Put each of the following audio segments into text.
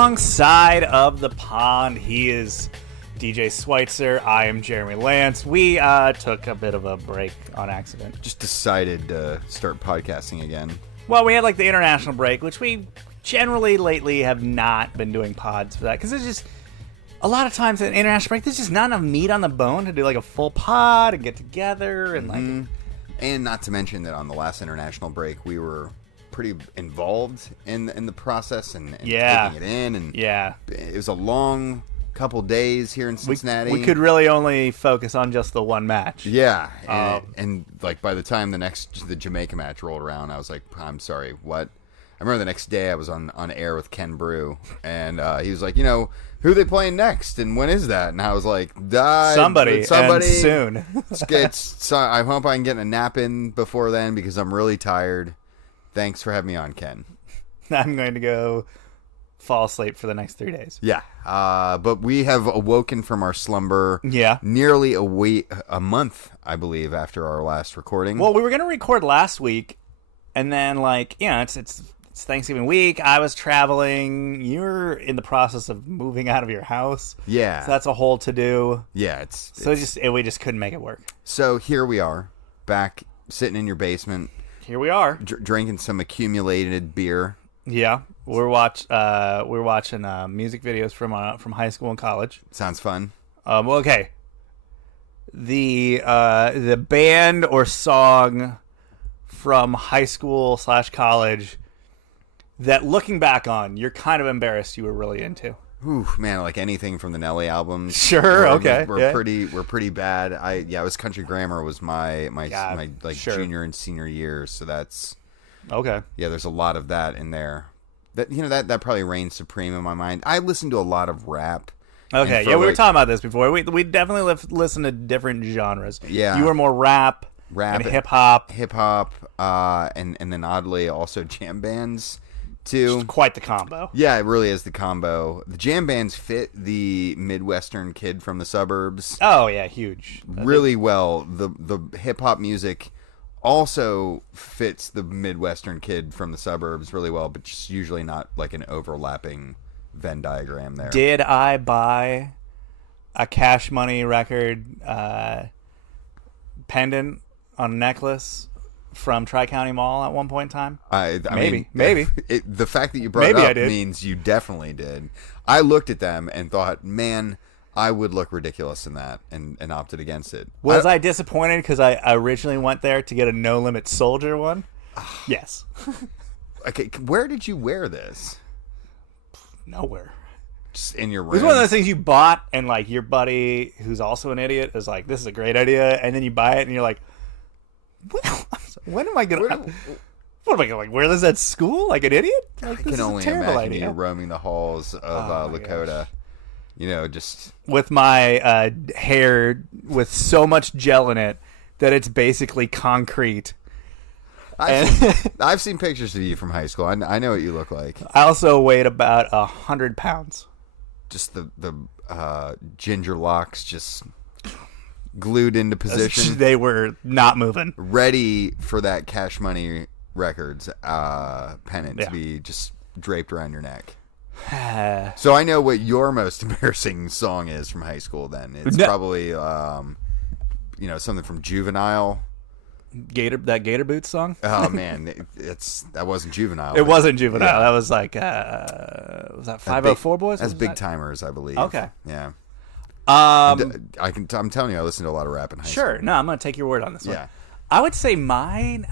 wrong side of the pond. He is DJ Schweitzer. I am Jeremy Lance. We took a bit of a break on accident. Just decided to start podcasting again. Well, we had like the international break, which we generally lately have not been doing pods for that. Because it's just, a lot of times at international break, there's just not enough meat on the bone to do like a full pod and get together and like... And not to mention that on the last international break, we were pretty involved in the process and taking it in. And it was a long couple days here in Cincinnati. We could really only focus on just the one match. Yeah. And like by the time the Jamaica match rolled around, I was like, I'm sorry, what? I remember the next day I was on air with Ken Brew, and he was like, who are they playing next, and when is that? And I was like, somebody, and soon. I hope I can get a nap in before then because I'm really tired. Thanks for having me on, Ken. I'm going to go fall asleep for the next 3 days. Yeah, but we have awoken from our slumber. Yeah, nearly a month, I believe, after our last recording. Well, we were going to record last week, and then it's Thanksgiving week. I was traveling. You're in the process of moving out of your house. Yeah. So that's a whole to-do. Yeah. We just couldn't make it work. So here we are, back sitting in your basement. Here we are. Drinking some accumulated beer. Yeah. We're watching music videos from high school and college. Sounds fun. Well, okay. The band or song from high school / college that, looking back on, you're kind of embarrassed you were really into. Ooh, man, like anything from the Nelly albums. Sure, okay. We're pretty bad. It was Country Grammar was my junior and senior years, so that's okay. Yeah, there's a lot of that in there. That probably reigns supreme in my mind. I listen to a lot of rap. Okay, we were talking about this before. We definitely listen to different genres. Yeah. You were more rap and hip hop. And then oddly also jam bands. Too. Quite the combo. Yeah, it really is the combo. The jam bands fit the Midwestern kid from the suburbs. Oh yeah, huge. Really well. The hip hop music also fits the Midwestern kid from the suburbs really well, but just usually not like an overlapping Venn diagram there. Did I buy a Cash Money record pendant on a necklace from Tri-County Mall at one point in time? Maybe. The fact that you brought it up means you definitely did. I looked at them and thought, man, I would look ridiculous in that, and opted against it. Was I disappointed because I originally went there to get a No Limit Soldier one? Yes. Okay, where did you wear this? Nowhere. Just in your room? It was one of those things you bought, and like your buddy, who's also an idiot, is like, this is a great idea, and then you buy it, and you're like, when am I gonna? What am I gonna wear this at school like an idiot? Like, I can only imagine you roaming the halls of Lakota. Gosh. Just with my hair with so much gel in it that it's basically concrete. I've seen pictures of you from high school. I know what you look like. I also weighed about 100 pounds. Just the ginger locks just glued into position. They were not moving. Ready for that Cash Money Records pennant to be just draped around your neck. So I know what your most embarrassing song is from high school then. It's probably something from Juvenile. That Gator Boots song? Oh man, that wasn't Juvenile. It wasn't Juvenile. Yeah. That was like was that 504 Boys? That's Big Timers, I believe. Okay. Yeah. I'm telling you, I listened to a lot of rap in high school. Sure. No, I'm going to take your word on this one. Yeah. I would say mine.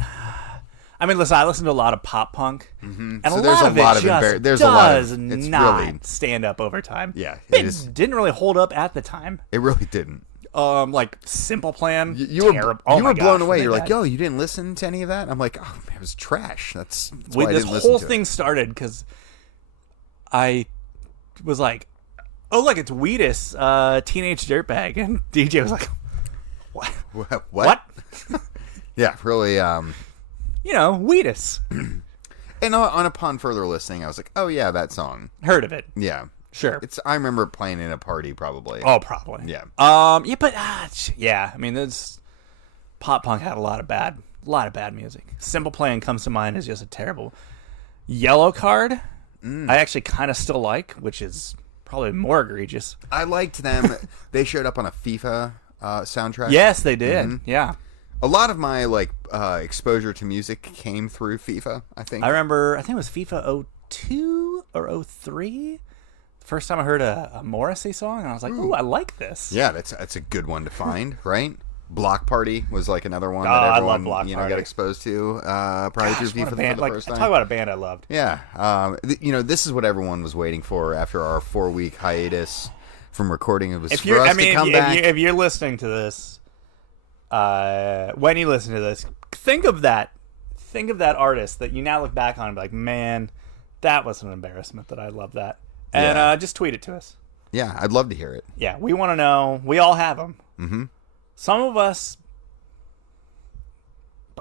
I mean, listen, I listen to a lot of pop punk, and so a lot of it does not stand up over time. Yeah, it didn't really hold up at the time. It really didn't. Like Simple Plan, you were blown away. You're like, yo, you didn't listen to any of that? I'm like, oh, man, it was trash. That's why I didn't listen to it. This whole thing started because I was like, oh, look, it's Wheatus, Teenage Dirtbag. And DJ was like, what? What? Yeah, really. Wheatus. And upon further listening, I was like, oh, yeah, that song. Heard of it. Yeah. Sure. I remember playing in a party, probably. Oh, probably. Yeah. Yeah, I mean, this pop punk had a lot of bad music. Simple Plan comes to mind as just a terrible. Yellow Card. I actually kind of still like, which is probably more egregious. I liked them. They showed up on a FIFA soundtrack. Yes, they did. Yeah. A lot of my exposure to music came through FIFA, I think. I think it was FIFA 02 or 03. The first time I heard a Morrissey song, and I was like, ooh, I like this. Yeah, that's a good one to find, right? Block Party was like another one that I everyone love Block Party. got exposed to probably through FIFA for the first time. Talk about a band I loved. Yeah. This is what everyone was waiting for after our 4-week hiatus from recording. It was for us to come back. If you're listening to this, when you listen to this, think of that artist that you now look back on and be like, man, that was an embarrassment that I love that. And just tweet it to us. Yeah, I'd love to hear it. Yeah, we want to know. We all have them. Mm-hmm. Some of us,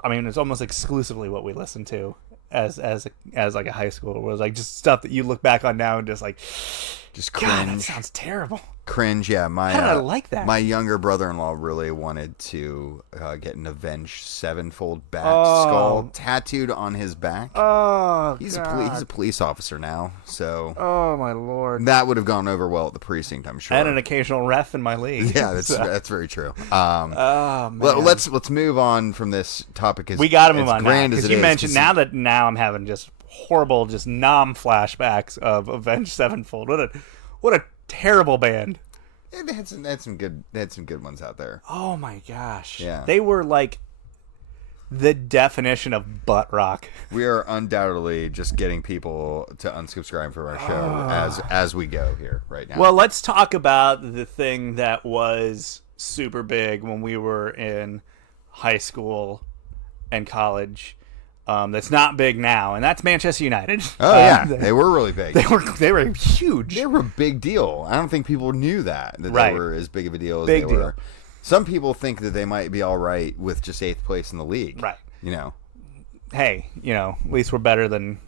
I mean, it's almost exclusively what we listen to as like a high schooler. It was like just stuff that you look back on now and just cringe. God, that sounds terrible. Cringe, yeah. How did I like that? My younger brother-in-law really wanted to get an Avenged Sevenfold bat skull tattooed on his back. Oh, he's a police officer now, so. Oh my lord. That would have gone over well at the precinct, I'm sure. And an occasional ref in my league. Yeah, that's very true. Man. Let's move on from this topic. We got to move on now because you mentioned now I'm having just horrible, just flashbacks of Avenged Sevenfold. What a terrible band. Yeah, they had some good ones out there. Oh my gosh. Yeah. They were like the definition of butt rock. We are undoubtedly just getting people to unsubscribe from our show as we go here right now. Well, let's talk about the thing that was super big when we were in high school and college. That's not big now, and that's Manchester United. Oh yeah, they were really big. They were huge. They were a big deal. I don't think people knew that right. They were as big of a deal as big they were. Some people think that they might be all right with just 8th place in the league. Right. Hey, at least we're better than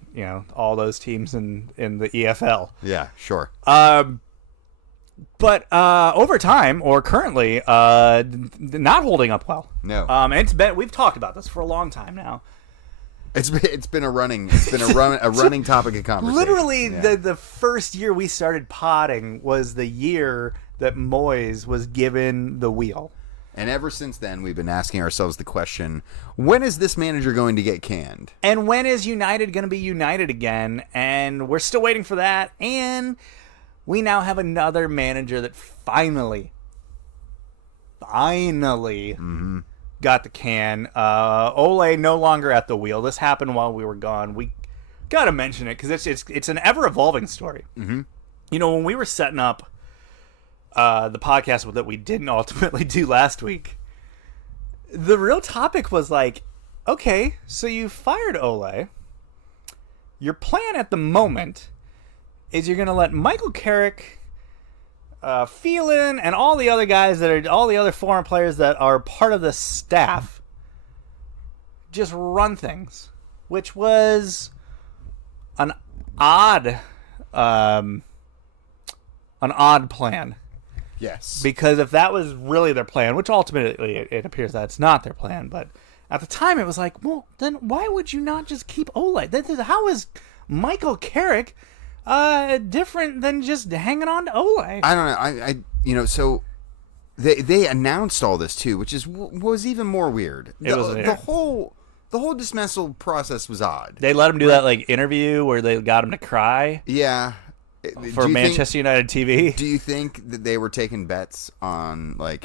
all those teams in the EFL. Yeah, sure. But over time, or currently, not holding up well. No. And we've talked about this for a long time now. It's been a running topic of conversation. Literally, the first year we started potting was the year that Moyes was given the wheel. And ever since then, we've been asking ourselves the question, when is this manager going to get canned? And when is United going to be United again? And we're still waiting for that. And we now have another manager that finally got the can. Ole no longer at the wheel. This happened while we were gone. We got to mention it because it's an ever-evolving story. Mm-hmm. When we were setting up the podcast that we didn't ultimately do last week, the real topic was like, okay, so you fired Ole. Your plan at the moment is you're going to let Michael Carrick, Phelan, and all the other guys all the other foreign players that are part of the staff just run things, which was an odd plan. Yes. Because if that was really their plan, which ultimately it appears that it's not their plan, but at the time it was like, well, then why would you not just keep Ole? How is Michael Carrick different than just hanging on to Ole? I don't know. So they announced all this too, which was even more weird. The whole dismissal process was odd. They let him do that interview where they got him to cry. Yeah. For Manchester United TV. Do you think that they were taking bets on what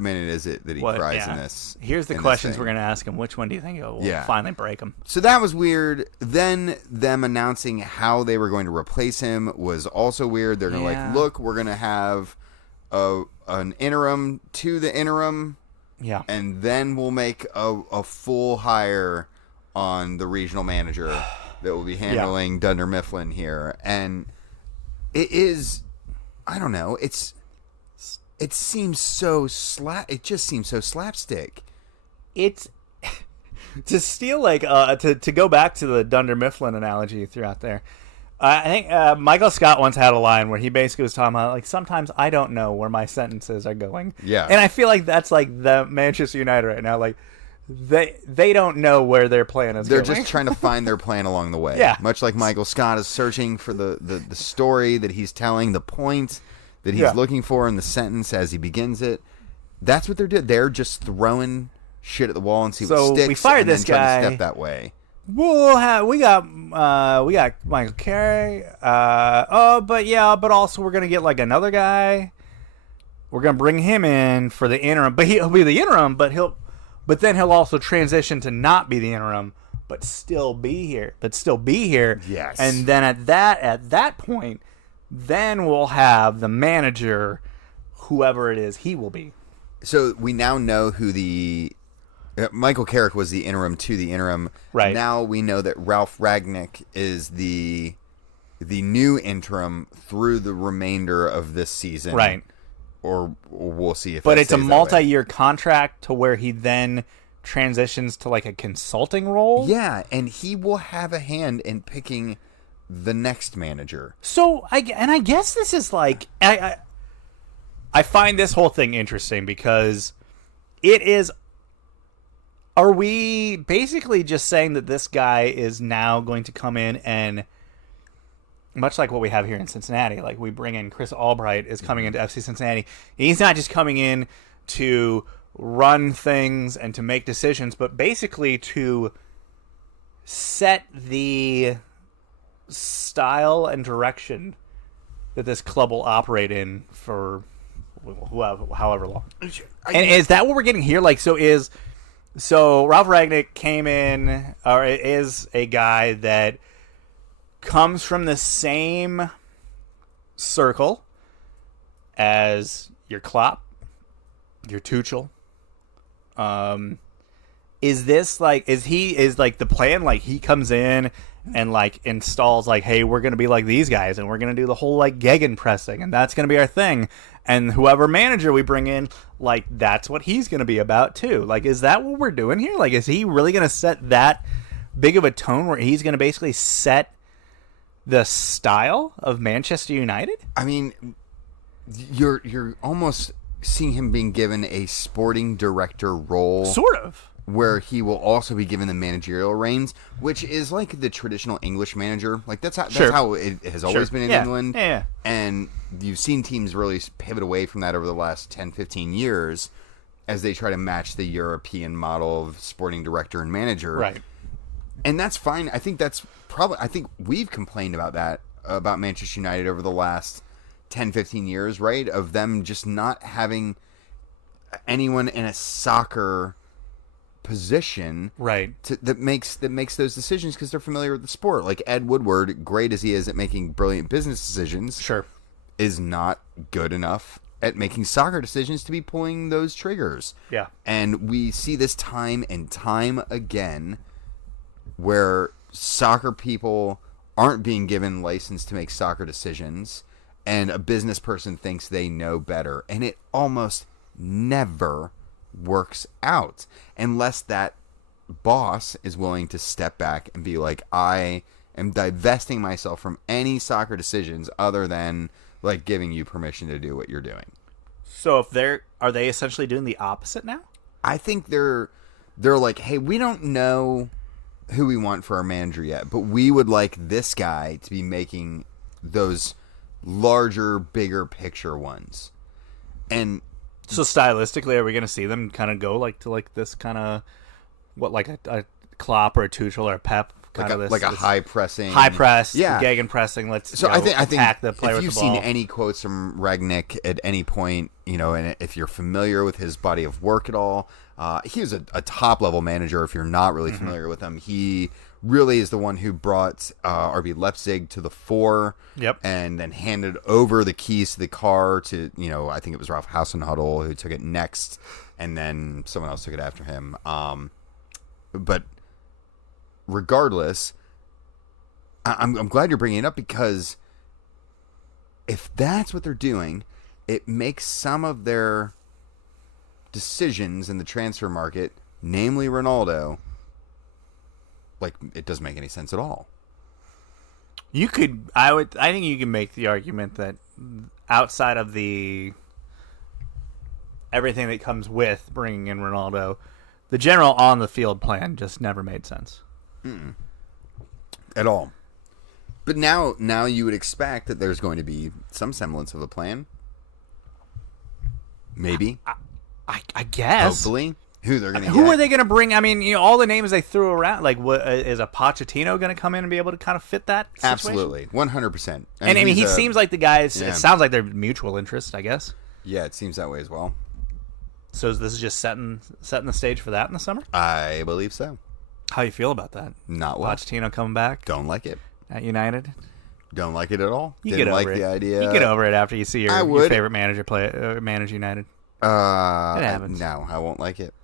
minute is it that he cries in this? Here's the questions we're going to ask him. Which one do you think will finally break him? So that was weird. Then them announcing how they were going to replace him was also weird. They're going to look, we're going to have an interim to the interim. Yeah. And then we'll make a full hire on the regional manager that will be handling Dunder Mifflin here. And it is, I don't know, it seems so it just seems so slapstick. It's to steal to go back to the Dunder Mifflin analogy you threw out there. I think Michael Scott once had a line where he basically was talking about sometimes I don't know where my sentences are going. Yeah. And I feel like that's the Manchester United right now. they don't know where their plan is They're going. just trying to find their plan along the way. Yeah. Much like Michael Scott is searching for the story that he's telling, the point that he's looking for in the sentence as he begins it. That's what they're doing. They're just throwing shit at the wall and see what sticks. We fired this guy. To step that way. We got Michael Carey. But also we're gonna get like another guy. We're gonna bring him in for the interim, but he'll be the interim. But then he'll also transition to not be the interim, but still be here. Yes. And then at that point, then we'll have the manager, whoever it is, he will be. So we now know who the Michael Carrick was the interim to the interim. Right. Now we know that Ralph Ragnick is the new interim through the remainder of this season. Right. Or we'll see if. But it's a multi-year contract to where he then transitions to like a consulting role. Yeah, and he will have a hand in picking the next manager. So I guess this is like I find this whole thing interesting because it is. Are we basically just saying that this guy is now going to come in and, much like what we have here in Cincinnati, like we bring in Chris Albright is coming into FC Cincinnati. He's not just coming in to run things and to make decisions, but basically to set the style and direction that this club will operate in for however long. And is that what we're getting here? Like, So Ralph Ragnick came in, or is a guy that comes from the same circle as your Klopp, your Tuchel. Is the plan like he comes in and like installs like, hey, we're gonna be like these guys and we're gonna do the whole like gegenpressing and that's gonna be our thing, and whoever manager we bring in, like that's what he's gonna be about too. Like, is that what we're doing here? Like, is he really gonna set that big of a tone where he's gonna basically set the style of Manchester United? I mean, you're almost seeing him being given a sporting director role, sort of, where he will also be given the managerial reins, which is like the traditional English manager. Like that's how it has always been in England. Yeah. And you've seen teams really pivot away from that over the last 10, 15 years as they try to match the European model of sporting director and manager. Right. And that's fine. I think we've complained about that, about Manchester United over the last 10, 15 years, right? Of them just not having anyone in a soccer position, right, that makes those decisions because they're familiar with the sport. Like Ed Woodward, great as he is at making brilliant business decisions, is not good enough at making soccer decisions to be pulling those triggers. Yeah. And we see this time and time again where soccer people aren't being given license to make soccer decisions and a business person thinks they know better, and it almost never works out unless that boss is willing to step back and be like, I am divesting myself from any soccer decisions other than like giving you permission to do what you're doing. So are they essentially doing the opposite now? I think they're like, hey, we don't know who we want for our manager yet, but we would like this guy to be making those larger, bigger picture ones. And so stylistically, are we going to see them kind of go like to like this kind of like a Klopp or a Tuchel or a Pep kind of like a high press, gegenpressing. Let's I think attack the player with the ball. If you've seen any quotes from Ragnick at any point, and if you're familiar with his body of work at all, he was a top level manager. If you're not really familiar with him, he really is the one who brought RB Leipzig to the fore. Yep. And then handed over the keys to the car to, I think it was Ralph Hasenhuttl who took it next, and then someone else took it after him. But regardless, I'm glad you're bringing it up, because if that's what they're doing, it makes some of their decisions in the transfer market, namely Ronaldo, like it doesn't make any sense at all. I think you can make the argument that outside of the everything that comes with bringing in Ronaldo, The general on the field plan just never made sense. At all. But now you would expect that there's going to be some semblance of a plan. Maybe. I guess. Hopefully. Who they're going to get. Who are they going to bring? I mean, all the names they threw around. Like, what, is a Pochettino going to come in and be able to kind of fit that situation? Absolutely. 100%. And I mean, he seems like the guys. Yeah. It sounds like they're mutual interest, I guess. Yeah, it seems that way as well. So this is just setting the stage for that in the summer? I believe so. How you feel about that? Not well. Pochettino coming back? Don't like it. At United? Don't like it at all. You Didn't get over like it. the idea. You get over it after you see your favorite manager manage United. It happens. No, I won't like it.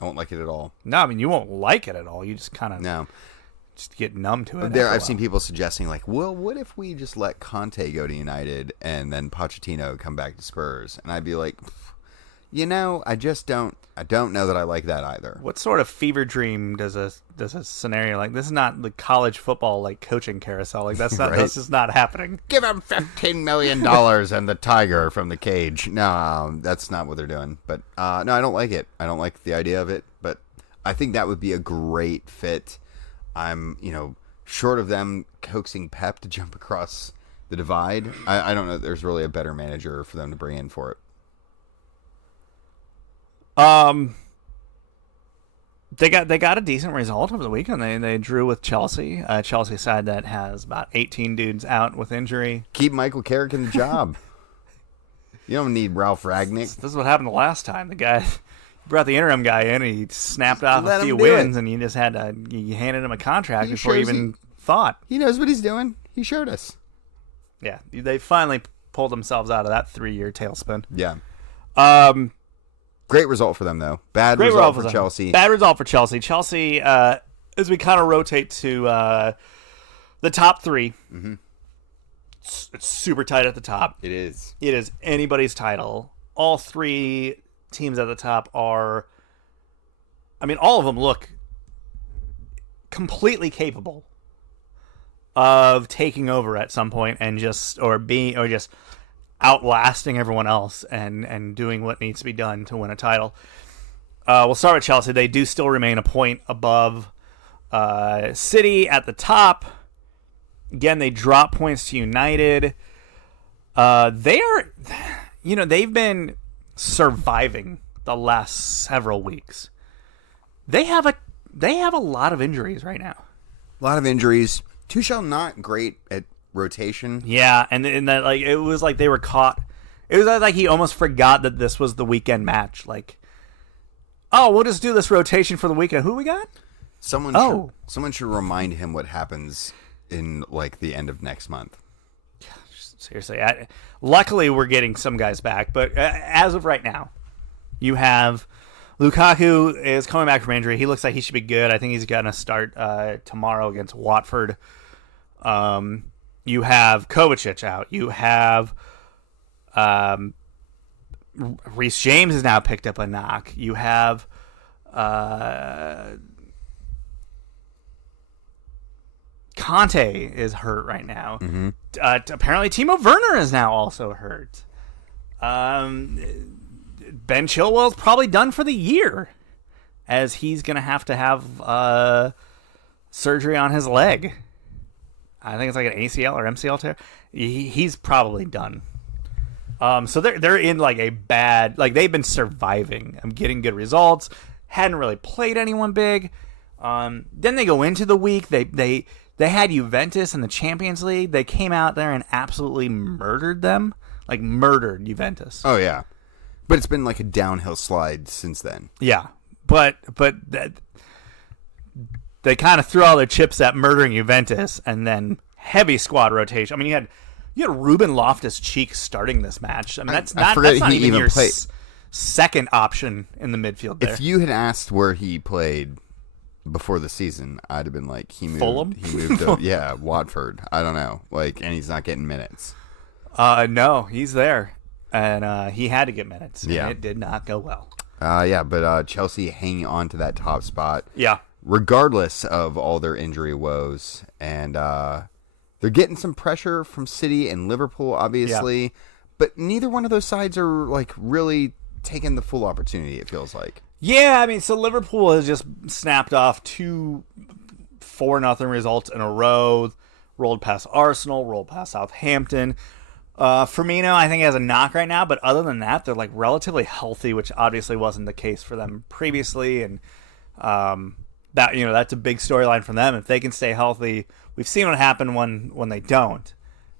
I won't like it at all. No, I mean, you won't like it at all. You just kind of just get numb to it. I've seen people suggesting, like, well, what if we just let Conte go to United and then Pochettino come back to Spurs? And I'd be like, I just don't. I don't know that I like that either. What sort of fever dream does a scenario like this? Is not the college football like coaching carousel. Like that's not. Right? That's just not happening. Give him $15 million and the tiger from the cage. No, that's not what they're doing. But no, I don't like it. I don't like the idea of it. But I think that would be a great fit. I'm short of them coaxing Pep to jump across the divide. I don't know that there's really a better manager for them to bring in for it. They got a decent result over the weekend. They drew with Chelsea. Chelsea side that has about 18 dudes out with injury. Keep Michael Carrick in the job. You don't need Ralph Ragnick. This is what happened the last time. The guy brought the interim guy in, and he snapped off a few wins, and you just you handed him a contract before he even thought. He knows what he's doing. He showed us. Yeah, they finally pulled themselves out of that 3-year tailspin. Yeah. Great result for them, though. Bad result for Chelsea. Bad result for Chelsea. Chelsea, as we kind of rotate to the top three, it's super tight at the top. It is. It is anybody's title. All three teams at the top are, I mean, all of them look completely capable of taking over at some point and just outlasting everyone else and doing what needs to be done to win a title. We'll start with Chelsea. They do still remain a point above City at the top. Again, they drop points to United. They are, they've been surviving the last several weeks. They have a lot of injuries right now. A lot of injuries. Tuchel not great at rotation. Yeah, and that it was like they were caught. It was like he almost forgot that this was the weekend match. Like, oh, we'll just do this rotation for the weekend. Who we got? Someone should remind him what happens in like the end of next month. Seriously, luckily we're getting some guys back, but as of right now, you have Lukaku is coming back from injury. He looks like he should be good. I think he's going to start tomorrow against Watford. You have Kovacic out. You have Reece James has now picked up a knock. You have Conte is hurt right now. Mm-hmm. Apparently Timo Werner is now also hurt. Ben Chilwell's probably done for the year, as he's going to have surgery on his leg. I think it's like an ACL or MCL tear. He's probably done. So they're in like a bad, like they've been surviving. I'm getting good results. Hadn't really played anyone big. Then they go into the week. They had Juventus in the Champions League. They came out there and absolutely murdered them. Like murdered Juventus. Oh yeah, but it's been like a downhill slide since then. Yeah, but they kind of threw all their chips at murdering Juventus, and then heavy squad rotation. I mean, you had Ruben Loftus-Cheek starting this match. I mean, that's not even your second option in the midfield there. If you had asked where he played before the season, I'd have been like, he moved. Fulham? He moved to Watford. I don't know, and he's not getting minutes. No, he's there, and he had to get minutes. Yeah, and it did not go well. But Chelsea hanging on to that top spot. Yeah. Regardless of all their injury woes. And they're getting some pressure from City and Liverpool, obviously. Yeah. But neither one of those sides are like really taking the full opportunity, it feels like. Yeah, I mean, so Liverpool has just snapped off 2 4-0 results in a row. Rolled past Arsenal, rolled past Southampton. Firmino, I think, has a knock right now, but other than that, they're like relatively healthy, which obviously wasn't the case for them previously. And that's a big storyline for them. If they can stay healthy, we've seen what happened when they don't,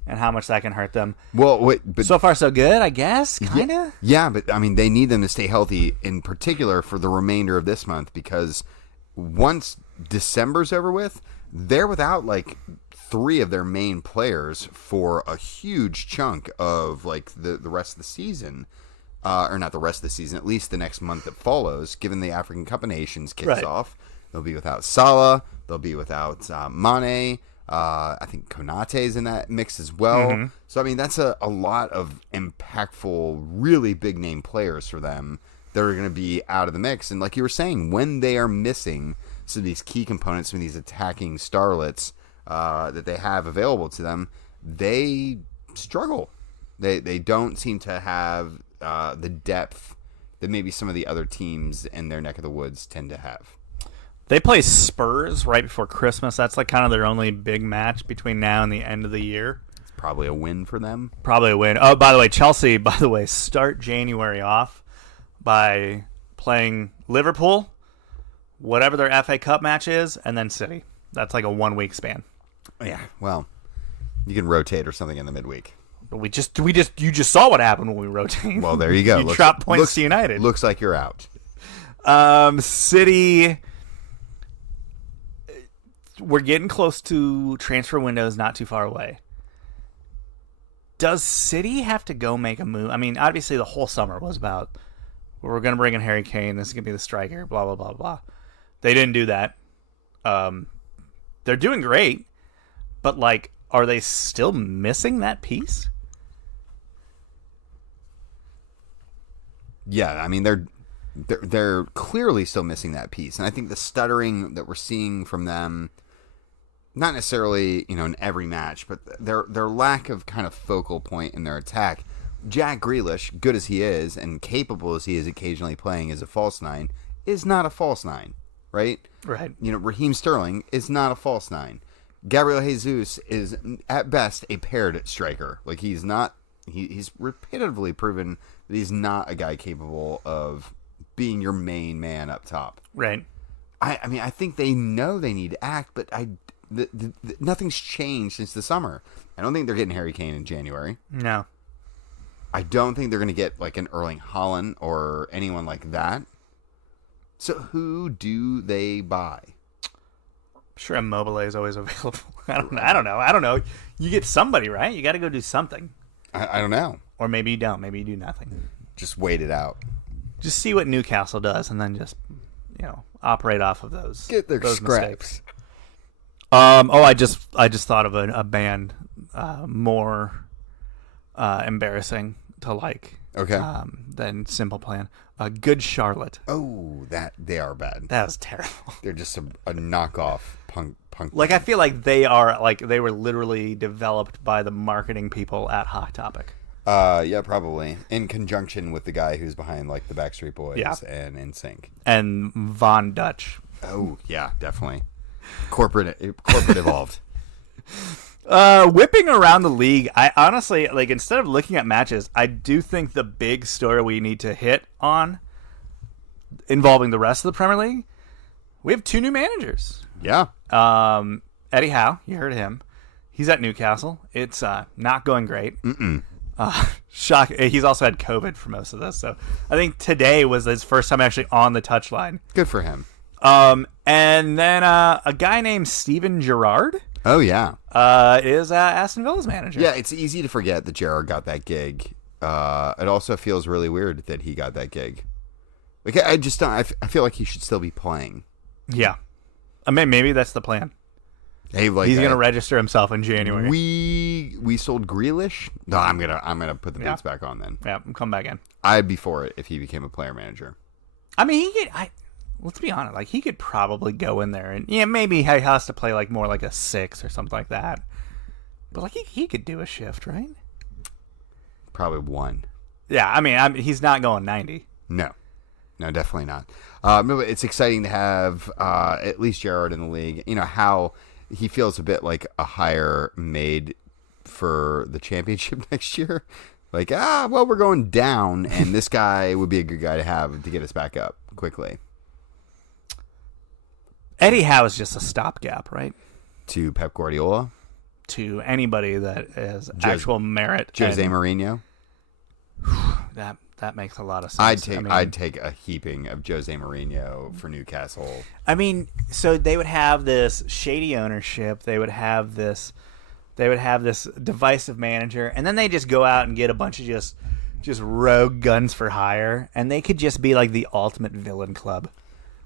and how much that can hurt them. Well, but so far so good, I guess, kind of. Yeah, but I mean, they need them to stay healthy, in particular for the remainder of this month, because once December's over with, they're without like 3 of their main players for a huge chunk of like the rest of the season, or not the rest of the season, at least the next month that follows. Given the African Cup of Nations kicks off, they'll be without Salah, they'll be without Mane. I think Konate's in that mix as well. Mm-hmm. So I mean, that's a lot of impactful, really big name players for them that are going to be out of the mix. And like you were saying, when they are missing some of these key components, some of these attacking starlets that they have available to them, they struggle. They don't seem to have the depth that maybe some of the other teams in their neck of the woods tend to have. They play Spurs right before Christmas. That's like kind of their only big match between now and the end of the year. It's probably a win for them. Probably a win. Oh, by the way, Chelsea, start January off by playing Liverpool, whatever their FA Cup match is, and then City. That's like a 1-week span. Yeah, well, you can rotate or something in the midweek. But you just saw what happened when we rotated. Well, there you go. You dropped points to United. Looks like you're out. City, we're getting close to transfer windows, not too far away. Does City have to go make a move? I mean, obviously the whole summer was about, we're going to bring in Harry Kane, this is going to be the striker, blah, blah, blah, blah. They didn't do that. They're doing great, but like, are they still missing that piece? Yeah, I mean, they're clearly still missing that piece. And I think the stuttering that we're seeing from them, not necessarily, in every match, but their lack of kind of focal point in their attack. Jack Grealish, good as he is and capable as he is occasionally playing as a false 9, is not a false 9, right? Right. Raheem Sterling is not a false 9. Gabriel Jesus is at best a paired striker. Like, he's not. He's repetitively proven that he's not a guy capable of being your main man up top. Right. I mean, I think they know they need to act, but nothing's changed since the summer. I don't think they're getting Harry Kane in January. No. I don't think they're going to get like an Erling Haaland or anyone like that. So who do they buy? I'm sure Immobile is always available. I don't know. You get somebody, right? You got to go do something. I don't know. Or maybe you don't. Maybe you do nothing. Just wait it out. Just see what Newcastle does, and then just operate off of those. Get their those scraps. Mistakes. I just thought of a band more embarrassing to like. Okay. Than Simple Plan. Good Charlotte. Oh, they are bad. That was terrible. They're just a knockoff punk. Like, I feel like they were literally developed by the marketing people at Hot Topic. Yeah, probably in conjunction with the guy who's behind like the Backstreet Boys and NSYNC and Von Dutch. Oh yeah, definitely. Corporate evolved. Whipping around the league, I honestly, like, instead of looking at matches, I do think the big story we need to hit on involving the rest of the Premier League, we have 2 new managers. Yeah. Eddie Howe, you heard of him. He's at Newcastle. It's not going great. Shock. He's also had COVID for most of this, so I think today was his first time actually on the touchline. Good for him. And then a guy named Steven Gerrard. Oh, yeah. Is Aston Villa's manager. Yeah, it's easy to forget that Gerrard got that gig. It also feels really weird that he got that gig. Like, I just don't. I feel like he should still be playing. Yeah. I mean, maybe that's the plan. Hey, like, he's gonna register himself in January. We sold Grealish. No, I'm gonna put the boots back on then. Yeah, come back in. I'd be for it if he became a player manager. I mean, let's be honest. Like, he could probably go in there and maybe he has to play like more like a 6 or something like that. But like he could do a shift, right? Probably 1. Yeah, I mean, he's not going 90. No. No, definitely not. No, but it's exciting to have at least Gerard in the league. You know, how he feels a bit like a hire made for the championship next year. Like, well, we're going down, and this guy would be a good guy to have to get us back up quickly. Eddie Howe is just a stopgap, right? To Pep Guardiola? To anybody that has actual merit. Jose Mourinho? That makes a lot of sense. I'd take a heaping of Jose Mourinho for Newcastle. I mean, so they would have this shady ownership. They would have this divisive manager, and then they just go out and get a bunch of just rogue guns for hire, and they could just be like the ultimate villain club.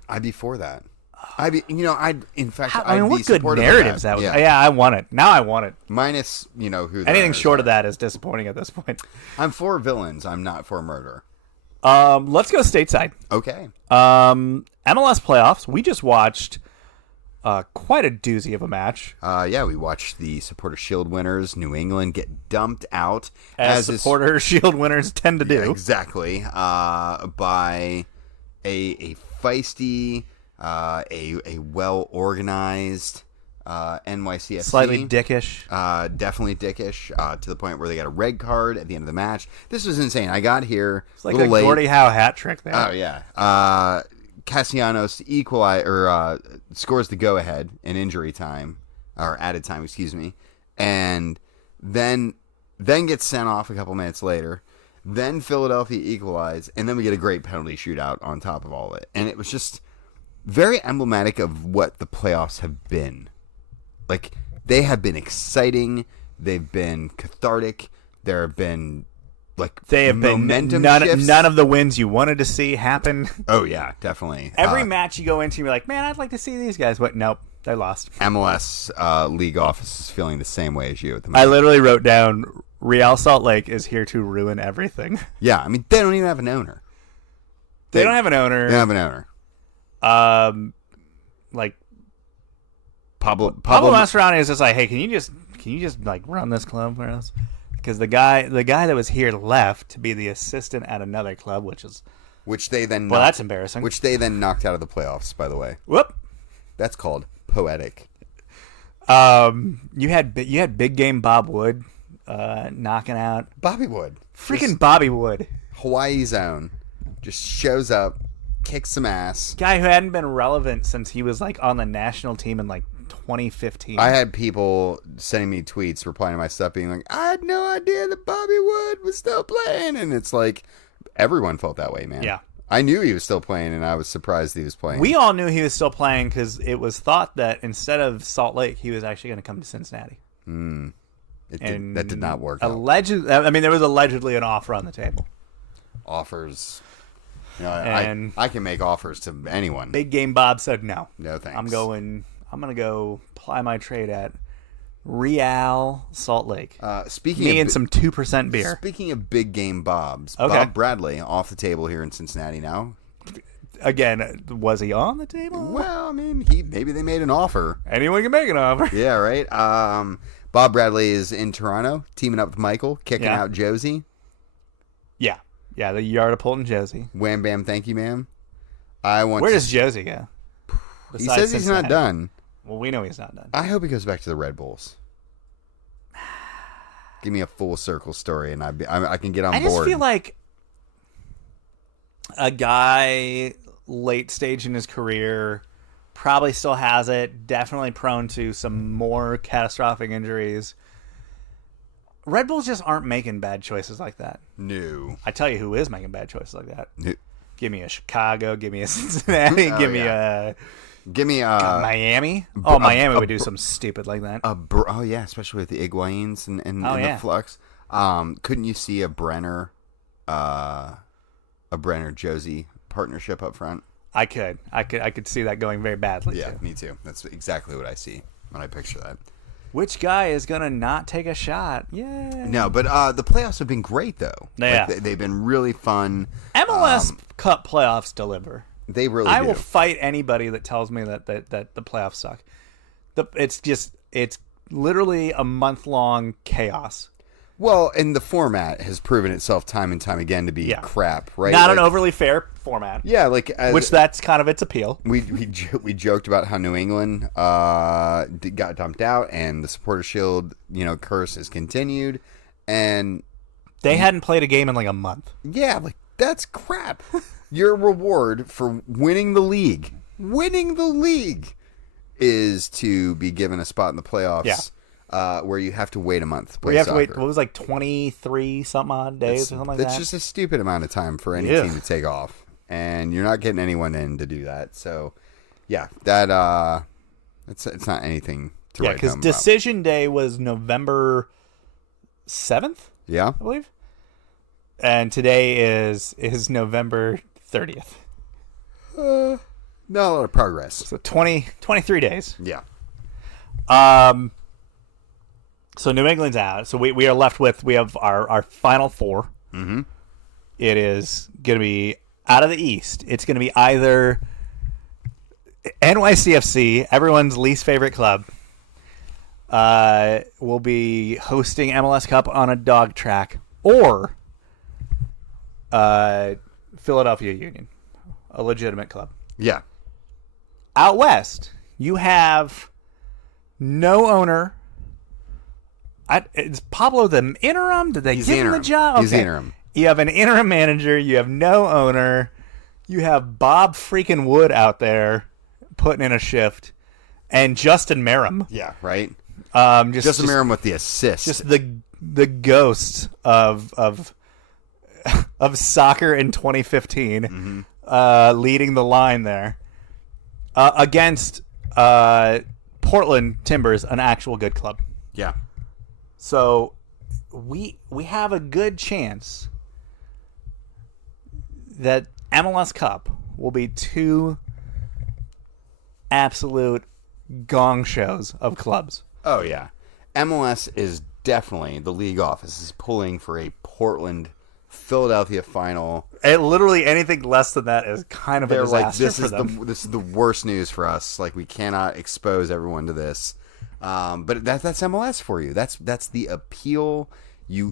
I'd be for that. I'd be what good narratives that would. Yeah, I want it. Now I want it. Minus, who anything short of that is disappointing at this point. I'm for villains. I'm not for murder. Let's go stateside. Okay. MLS Playoffs. We just watched quite a doozy of a match. We watched the Supporter Shield winners, New England, get dumped out. As Supporter Shield winners tend to do. Yeah, exactly. By a feisty... a well-organized NYCFC. Slightly dickish. Definitely dickish, to the point where they got a red card at the end of the match. This was insane. I got here it's like a Gordie Howe hat trick there. Oh, yeah. Castellanos scores the go-ahead in injury time, or added time, excuse me, and then gets sent off a couple minutes later. Then Philadelphia equalize, and then we get a great penalty shootout on top of all of it. And it was just... very emblematic of what the playoffs have been. Like, they have been exciting. They've been cathartic. There have been, momentum shifts. None of the wins you wanted to see happen. Oh, yeah, definitely. Every match you go into, you're like, man, I'd like to see these guys. But nope, they lost. MLS league office is feeling the same way as you at the moment. I literally wrote down, Real Salt Lake is here to ruin everything. Yeah, I mean, they don't even have an owner. They don't have an owner. They don't have an owner. Like Pablo Mascherano is just like, hey, can you just like run this club for us? Because the guy that was here left to be the assistant at another club, which they then that's embarrassing. Which they then knocked out of the playoffs, by the way. Whoop. That's called poetic. You had big game Bob Wood, knocking out Bobby Wood, Bobby Wood, Hawaii's own, just shows up. Kicks some ass. Guy who hadn't been relevant since he was like on the national team in like 2015. I had people sending me tweets replying to my stuff being like, I had no idea that Bobby Wood was still playing. And it's like, everyone felt that way, man. Yeah. I knew he was still playing, and I was surprised he was playing. We all knew he was still playing because it was thought that instead of Salt Lake, he was actually going to come to Cincinnati. That did not work out. There was allegedly an offer on the table. Offers... I can make offers to anyone. Big Game Bob said no. No thanks. I'm going to go ply my trade at Real Salt Lake. Me and some 2% beer. Speaking of Big Game Bobs, okay. Bob Bradley off the table here in Cincinnati now. Again, was he on the table? Well, I mean, maybe they made an offer. Anyone can make an offer. Yeah, right. Bob Bradley is in Toronto, teaming up with Michael, kicking out Josie. Yeah. Yeah, the yard of Polton Josie. Wham bam, thank you, ma'am. Where does Josie go? He says he's not done. Well, we know he's not done. I hope he goes back to the Red Bulls. Give me a full circle story, and I can get on board. I just feel like a guy late stage in his career probably still has it. Definitely prone to some more catastrophic injuries. Red Bulls just aren't making bad choices like that. No. I tell you who is making bad choices like that. No. Give me a Chicago. Give me a Cincinnati. Give me a Miami. Miami would do something stupid like that. Especially with the Higuains and the flux. Couldn't you see a Brenner Josie partnership up front? I could see that going very badly. Yeah, me too. That's exactly what I see when I picture that. Which guy is going to not take a shot? Yeah. No, but the playoffs have been great, though. Yeah. They've been really fun. MLS Cup playoffs deliver. They really do. I will fight anybody that tells me that the playoffs suck. It's literally a month-long chaos. Well, and the format has proven itself time and time again to be crap, right? Not an overly fair format. Yeah, which that's kind of its appeal. We joked about how New England got dumped out, and the Supporter Shield, curse has continued, and they hadn't played a game in like a month. Yeah, that's crap. Your reward for winning the league is to be given a spot in the playoffs. Yeah. Where you have to wait a month to play where you have soccer. to wait, what was 23 something odd days or something like that? It's just a stupid amount of time for any team to take off. And you're not getting anyone in to do that. So, yeah, that it's not anything to write home about. Yeah, because decision day was November 7th, yeah, I believe. And today is November 30th. Not a lot of progress. So 23 days. Yeah. So New England's out. So we are left with, we have our final four. Mm-hmm. It is going to be out of the East. It's going to be either NYCFC, everyone's least favorite club, will be hosting MLS Cup on a dog track, or Philadelphia Union, a legitimate club. Yeah. Out West, you have no owner. Is Pablo the interim? Did they give him the job? Okay. He's interim. You have an interim manager. You have no owner. You have Bob freaking Wood out there putting in a shift, and Justin Merrim. Yeah, right. Justin Merrim with the assist. Just the ghost of soccer in 2015, leading the line there against Portland Timbers, an actual good club. Yeah. So we have a good chance that MLS Cup will be two absolute gong shows of clubs. Oh, yeah. MLS is definitely, the league office is pulling for a Portland-Philadelphia final. Literally anything less than that is kind of a disaster for them. This is the worst news for us. We cannot expose everyone to this. But that's MLS for you. That's the appeal. You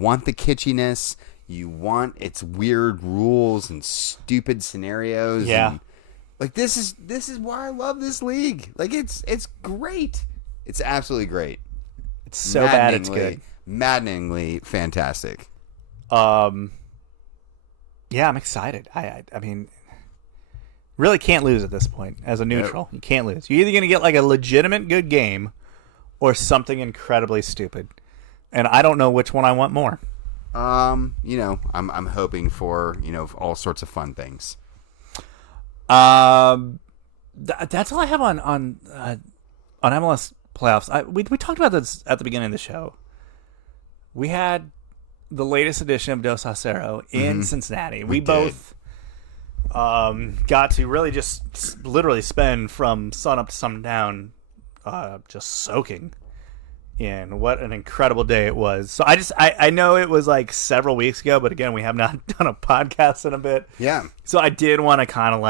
want the kitschiness. You want its weird rules and stupid scenarios. Yeah. And, this is why I love this league. It's great. It's absolutely great. It's so bad it's good. Maddeningly fantastic. Yeah, I'm excited. I mean, really can't lose at this point as a neutral. You can't lose. You're either going to get a legitimate good game or something incredibly stupid. And I don't know which one I want more. I'm hoping for, all sorts of fun things. That's all I have on MLS playoffs. We talked about this at the beginning of the show. We had the latest edition of Dos a Cero in Cincinnati. We both got to really just literally spend from sun up to sundown just soaking in what an incredible day it was. So I know it was several weeks ago, but again, we have not done a podcast in a bit. Yeah. So I did want to kind of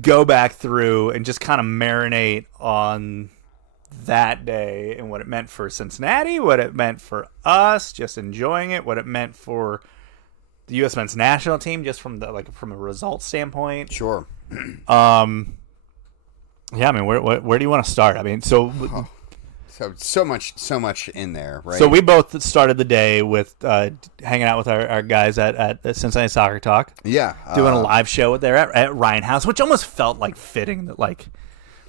go back through and just kind of marinate on that day and what it meant for Cincinnati, what it meant for us, just enjoying it, what it meant for the U.S. men's national team, just from from a results standpoint. Sure. Yeah, I mean, where do you want to start? I mean, so much in there, right? So we both started the day with hanging out with our guys at Cincinnati Soccer Talk. Yeah, doing a live show there at Ryan House, which almost felt fitting that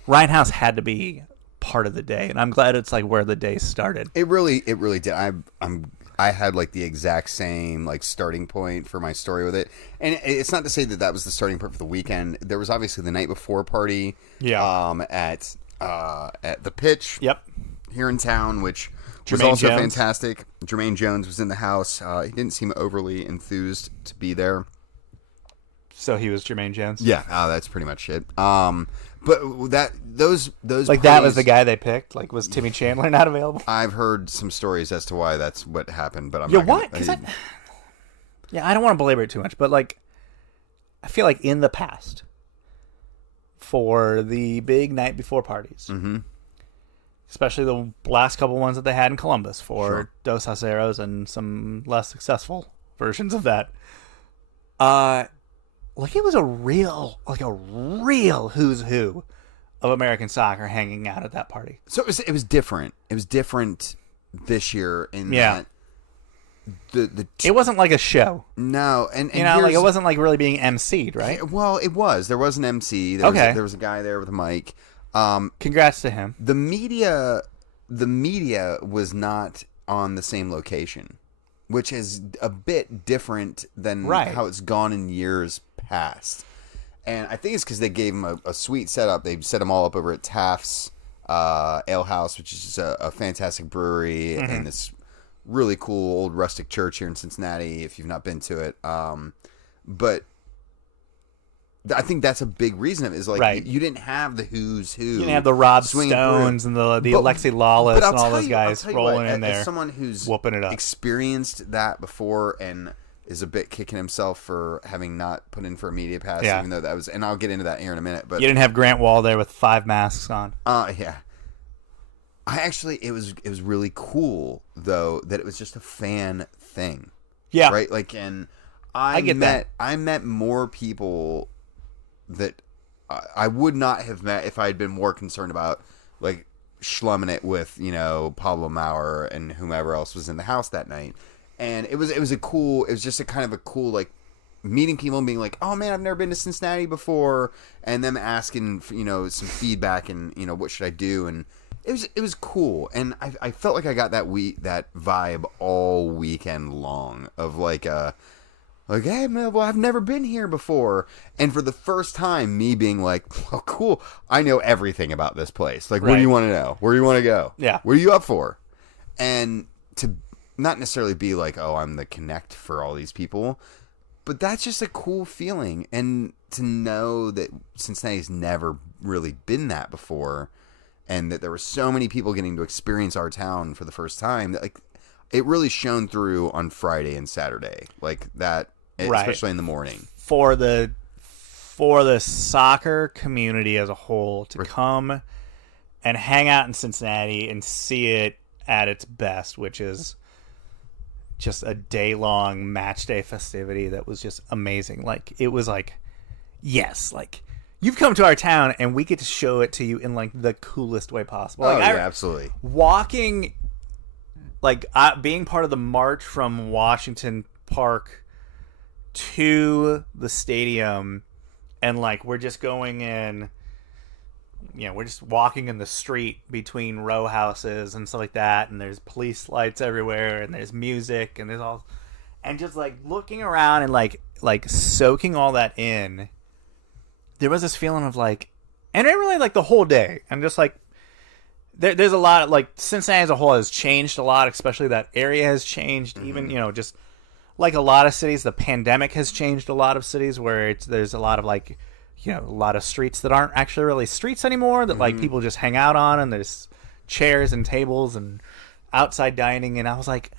Ryan House had to be part of the day, and I'm glad it's where the day started. It really did. I had the exact same starting point for my story with it, and it's not to say that was the starting point for the weekend. There was obviously the night before party, at the Pitch, here in town, which was also fantastic. Jermaine Jones was in the house. He didn't seem overly enthused to be there. So he was Jermaine Jones. Yeah, that's pretty much it. But those that was the guy they picked. Was Timmy Chandler not available? I've heard some stories as to why that's what happened, but I'm not. What? I don't want to belabor it too much, but I feel in the past, for the big night before parties, especially the last couple ones that they had in Columbus for Dos Aceros and some less successful versions of that. Like it was a real who's who of American soccer hanging out at that party. So it was different. It was different this year in that it wasn't like a show. No, and like it wasn't like really being emceed, right? Well, it was. There was an MC. There was a guy there with a mic. Congrats to him. The media was not on the same location, which is a bit different than how it's gone in years past. And I think it's because they gave him a sweet setup. They set them all up over at Taft's Ale House, which is just a fantastic brewery in this really cool old rustic church here in Cincinnati, if you've not been to it. But I think that's a big reason of it, is like you didn't have the who's who. You didn't have the Rob Stones and the Alexi Lawless and all those guys rolling in there. As someone who's whooping it up, experienced that before and is a bit kicking himself for having not put in for a media pass, even though that was, and I'll get into that here in a minute. But you didn't have Grant Wall there with 5 masks on. Yeah. I actually, it was really cool though that it was just a fan thing. Yeah. Right. Like, and I met more people that I would not have met if I had been more concerned about like schlumming it with, Pablo Maurer and whomever else was in the house that night. And it was just a kind of a cool, like, meeting people and being like, oh man, I've never been to Cincinnati before, and them asking for, some feedback and what should I do, and it was cool. And I felt like I got that vibe all weekend long of like hey man, well, I've never been here before, and for the first time me being like, well, cool, I know everything about this place. Like, what do you want to know? Where do you want to go? Yeah, what are you up for? And to not necessarily be like, oh, I'm the connect for all these people, but that's just a cool feeling. And to know that Cincinnati's never really been that before, and that there were so many people getting to experience our town for the first time, that like it really shone through on Friday and Saturday, like that, especially in the morning. For the soccer community as a whole to come and hang out in Cincinnati and see it at its best, which is just a day-long match day festivity that was just amazing. Like, it was like, yes, like, you've come to our town and we get to show it to you in like the coolest way possible. Like, absolutely. Walking, like, being part of the march from Washington Park to the stadium, and like we're just going in, we're just walking in the street between row houses and stuff like that, and there's police lights everywhere, and there's music, and there's all, and just like looking around and like soaking all that in. There was this feeling of like, and it really like the whole day, and just like there's a lot of like Cincinnati as a whole has changed a lot, especially that area has changed. Even just like a lot of cities, the pandemic has changed a lot of cities where there's a lot of like, a lot of streets that aren't actually really streets anymore, that like people just hang out on, and there's chairs and tables and outside dining. And I was like,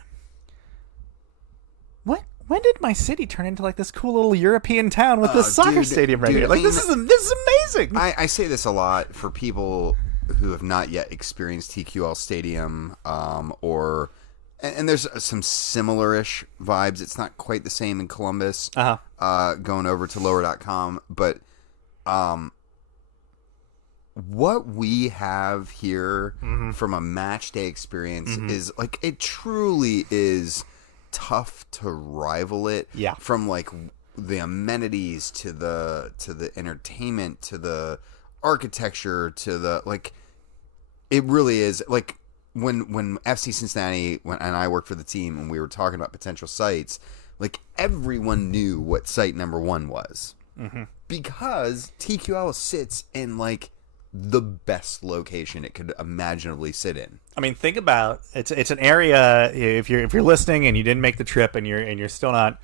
when did my city turn into like this cool little European town with this soccer stadium right here? Like, this is amazing. I say this a lot for people who have not yet experienced TQL Stadium, and there's some similar-ish vibes. It's not quite the same in Columbus, going over to lower.com, but what we have here from a match day experience is like, it truly is tough to rival it. From like the amenities to the entertainment to the architecture to the like, it really is like when FC Cincinnati and I worked for the team and we were talking about potential sites, like everyone knew what site number 1 was, because TQL sits in like the best location it could imaginably sit in. I mean, think about it's an area. If you're listening and you didn't make the trip and you're still not,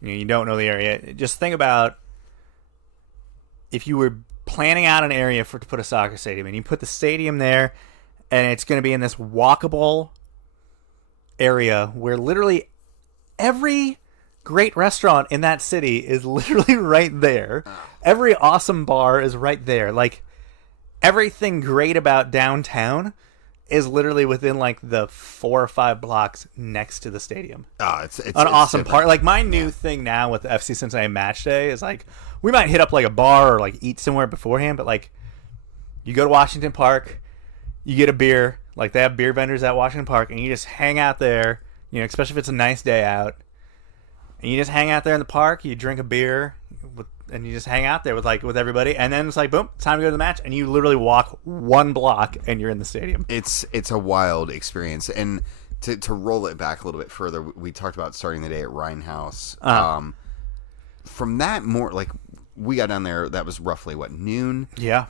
you don't know the area. Just think about if you were planning out an area to put a soccer stadium, and you put the stadium there, and it's going to be in this walkable area where literally every great restaurant in that city is literally right there. Every awesome bar is right there. Like, everything great about downtown is literally within like the 4 or 5 blocks next to the stadium. Oh, it's an awesome part. Like my new thing now with the FC Cincinnati match day is like we might hit up like a bar or like eat somewhere beforehand, but like you go to Washington Park, you get a beer. Like they have beer vendors at Washington Park, and you just hang out there. You know, especially if it's a nice day out, and you just hang out there in the park. You drink a beer, and you just hang out there with everybody, and then it's like boom, it's time to go to the match, and you literally walk 1 block, and you're in the stadium. It's a wild experience, and to roll it back a little bit further, we talked about starting the day at Rhine House. From that we got down there. That was roughly noon. Yeah.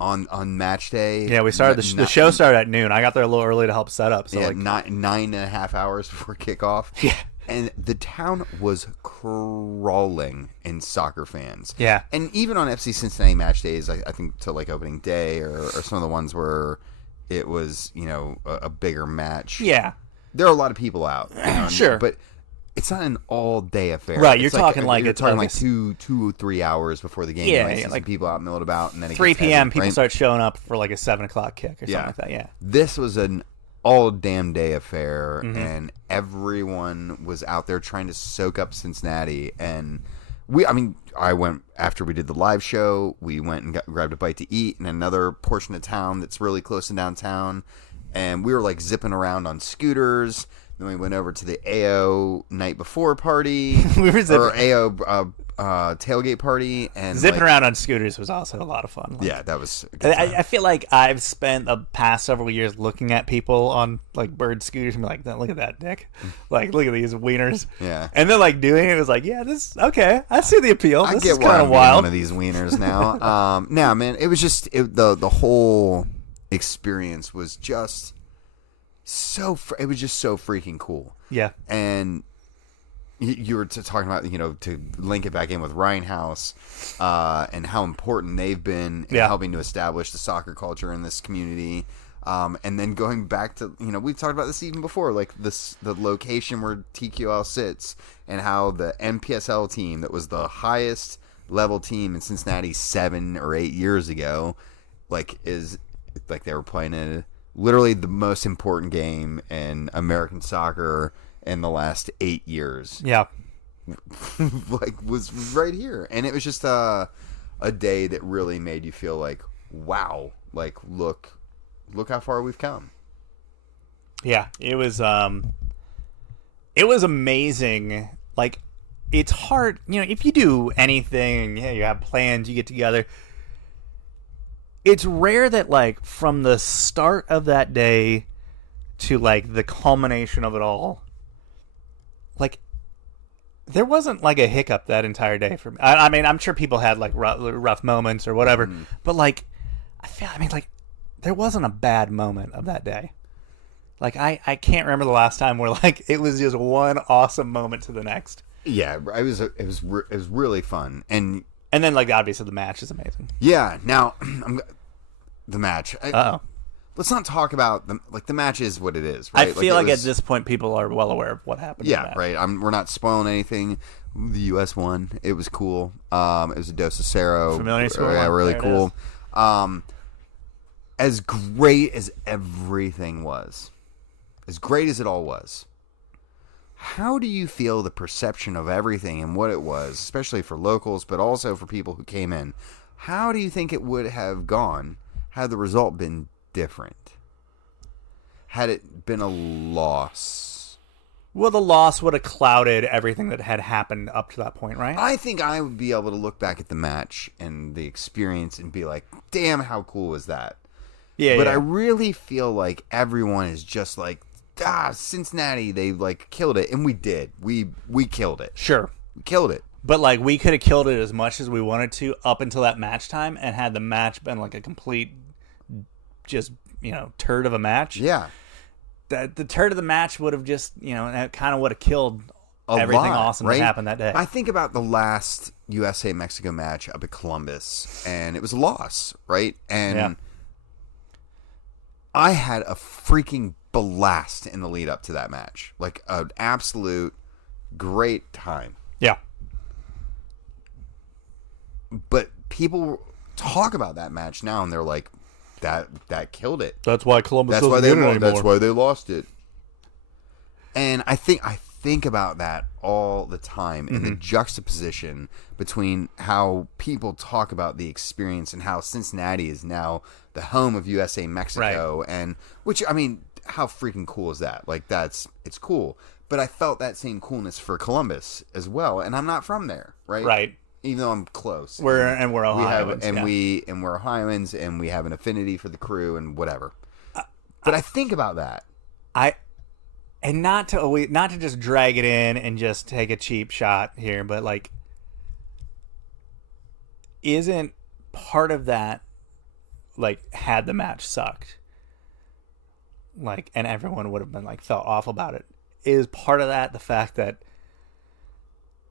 On match day. Yeah, we started the show started at noon. I got there a little early to help set up. So yeah, 9.5 hours before kickoff. Yeah. And the town was crawling in soccer fans. Yeah. And even on FC Cincinnati match days, I think to opening day or some of the ones where it was, a bigger match. Yeah. There are a lot of people out. Sure. But it's not an all-day affair. Right, you're talking you're talking 2 or 3 hours before the game. Yeah, you see some people out milled about, and then it 3 gets p.m. heavy, people right? start showing up for like a 7 o'clock kick or something like that. Yeah, this was an all damn day affair, and everyone was out there trying to soak up Cincinnati. And I went after we did the live show. We went and grabbed a bite to eat in another portion of town that's really close to downtown, and we were zipping around on scooters. Then we went over to the AO night before party, we were zipping. or AO tailgate party, and zipping around on scooters was also a lot of fun. Yeah, that was a good time. I feel like I've spent the past several years looking at people on bird scooters and be like, look at that dick, look at these wieners. Yeah, and then doing it was yeah, this okay. I see the appeal. This is kind of wild. One of these wieners now. Nah, man, it was just the whole experience was just it was just so freaking cool. Yeah, and you were talking about, to link it back in with Rhine House and how important they've been in helping to establish the soccer culture in this community. And then going back to, we've talked about this even before, the location where TQL sits and how the MPSL team that was the highest level team in Cincinnati 7 or 8 years ago, is they were playing in literally the most important game in American soccer in the last 8 years. Yeah. was right here. And it was just a day that really made you feel wow, look how far we've come. Yeah, it was amazing. It's hard, if you do anything, you have plans, you get together. It's rare that from the start of that day to the culmination of it all, there wasn't a hiccup that entire day for me. I mean, I'm sure people had rough moments or whatever, but there wasn't a bad moment of that day. I can't remember the last time where it was just one awesome moment to the next. Yeah, it was really fun, and then obviously the match is amazing. Yeah. Now, the match. Uh-oh. Let's not talk about the match is what it is, right? I feel at this point people are well aware of what happened. Yeah, right. We're not spoiling anything. The U.S. won. It was cool. It was a dose of Cero. Familiar score. Yeah, really cool. As great as everything was, as great as it all was, how do you feel the perception of everything and what it was, especially for locals, but also for people who came in? How do you think it would have gone had the result been different? Had it been a loss? Well, the loss would have clouded everything that had happened up to that point, right? I think I would be able to look back at the match and the experience and be like, damn, how cool was that? Yeah, but I really feel like everyone is just Cincinnati, they killed it. And we did. We killed it. Sure. We killed it. But we could have killed it as much as we wanted to up until that match time, and had the match been a complete just turd of a match. Yeah, the turd of the match would have just that kind of would have killed everything awesome that happened that day. I think about the last USA Mexico match up at Columbus, and it was a loss, right? And I had a freaking blast in the lead up to that match, an absolute great time. Yeah. But people talk about that match now, and they're like, that killed it. That's why Columbus doesn't get it anymore. That's why they lost it. And I think about that all the time, and the juxtaposition between how people talk about the experience and how Cincinnati is now the home of USA Mexico, and which, I mean, how freaking cool is that? Like, it's cool. But I felt that same coolness for Columbus as well, and I'm not from there, right? Right. Even though I'm close. We're Ohioans. We're Ohioans, and we have an affinity for the crew and whatever. But I think about that. And not to just drag it in and just take a cheap shot here, but like, isn't part of that, like, had the match sucked, like, and everyone would have been like felt awful about it, is part of that the fact that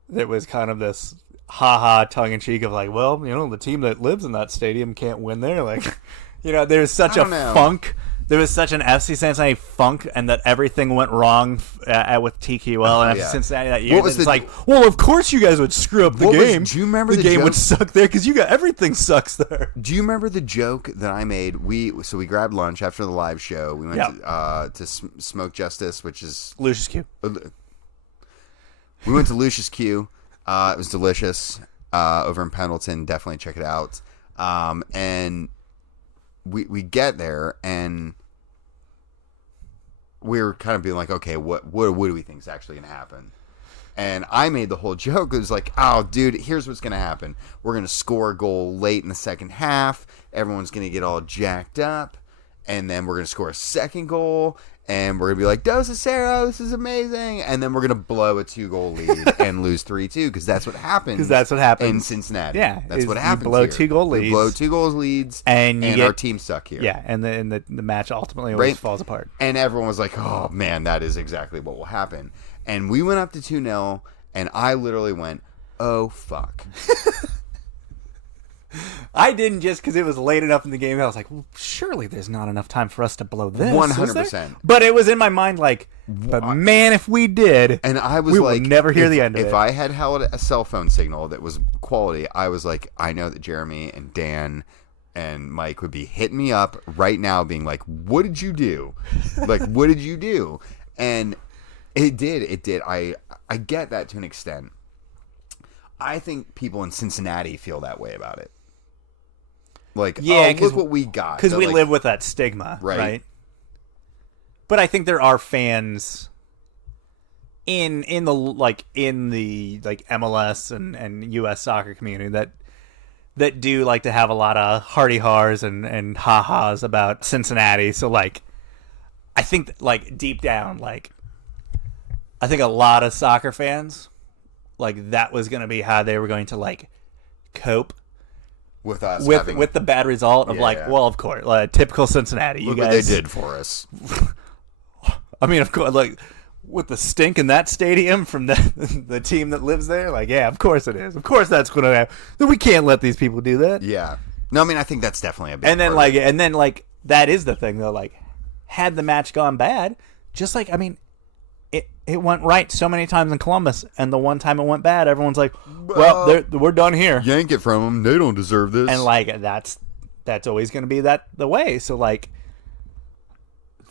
there was kind of this tongue in cheek of like, well, you know, the team that lives in that stadium can't win there, like, you know, there's such a funk. There was such an FC Cincinnati funk, and that everything went wrong with TQL and FC Cincinnati that year. It's like, well, of course you guys would screw up the game. Do you remember the game joke? Would suck there because everything sucks there. Do you remember the joke that I made? We grabbed lunch after the live show. We went to Smoke Justice, which is Lucius Q. We went to Lucius Q. It was delicious over in Pendleton. Definitely check it out. And we get there, and we were kind of being like, okay, what do we think is actually going to happen? And I made the whole joke. It was like, oh, dude, here's what's going to happen. We're going to score a goal late in the second half. Everyone's going to get all jacked up. And then we're going to score a second goal. And we're going to be like, Dos Cero, this is amazing. And then we're going to blow a 2-goal lead and lose 3-2 because that's what happens. Because that's what happens in Cincinnati. Yeah, that's what happens. You blow here. 2-goal leads. We blow 2 leads, and our team suck here. Yeah, and the match ultimately always falls apart. And everyone was like, oh man, that is exactly what will happen. And we went up to 2-0, and I literally went, oh fuck. I didn't, just because it was late enough in the game. I was like, well, surely there's not enough time for us to blow this. 100%. But it was in my mind like, but man, if we did, and I was we like, will never hear the end of it. If I had held a cell phone signal that was quality, I was like, I know that Jeremy and Dan and Mike would be hitting me up right now being like, what did you do? Like, what did you do? And it did. I get that to an extent. I think people in Cincinnati feel that way about it. Like, yeah, look what we got. Because we live with that stigma, right? But I think there are fans in the MLS and US soccer community that do like to have a lot of hearty-hars and ha-has about Cincinnati. So like, I think like deep down, like, I think a lot of soccer fans, like, that was going to be how they were going to like cope with us with the bad result of well, of course, typical Cincinnati. Look you guys, what they did for us. I mean, of course, like, with the stink in that stadium from the team that lives there, like, yeah, of course it is. Of course that's going to happen. We can't let these people do that. Yeah. No, I mean, I think that's definitely a big and then that is the thing though. Like, had the match gone bad, just like, I mean, it went right so many times in Columbus, and the one time it went bad, everyone's like, well, we're done here. Yank it from them. They don't deserve this. And like, that's always going to be the way. So like,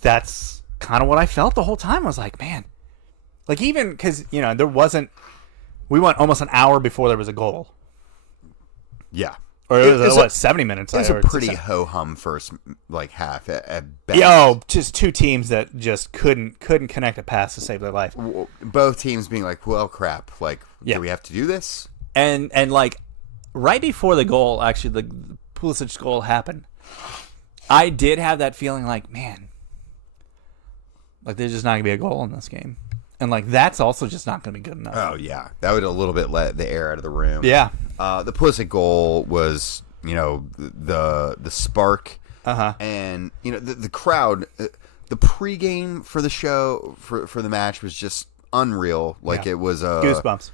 that's kind of what I felt the whole time. I was like, man, like, even because, you know, we went almost an hour before there was a goal. Yeah. Or it was 70 minutes. It was a pretty ho-hum first, like, half at best. Yeah, just two teams that just couldn't connect a pass to save their life. Both teams being like, well, crap. Like, do we have to do this? And like, right before the goal, actually, the Pulisic goal happened, I did have that feeling like, man, like, there's just not going to be a goal in this game. And, like, that's also just not going to be good enough. Oh, yeah. That would a little bit let the air out of the room. Yeah. The Pulisic goal was, you know, the spark. Uh-huh. And, you know, the crowd, the pregame for the show, for the match was just unreal. Like, it was goosebumps.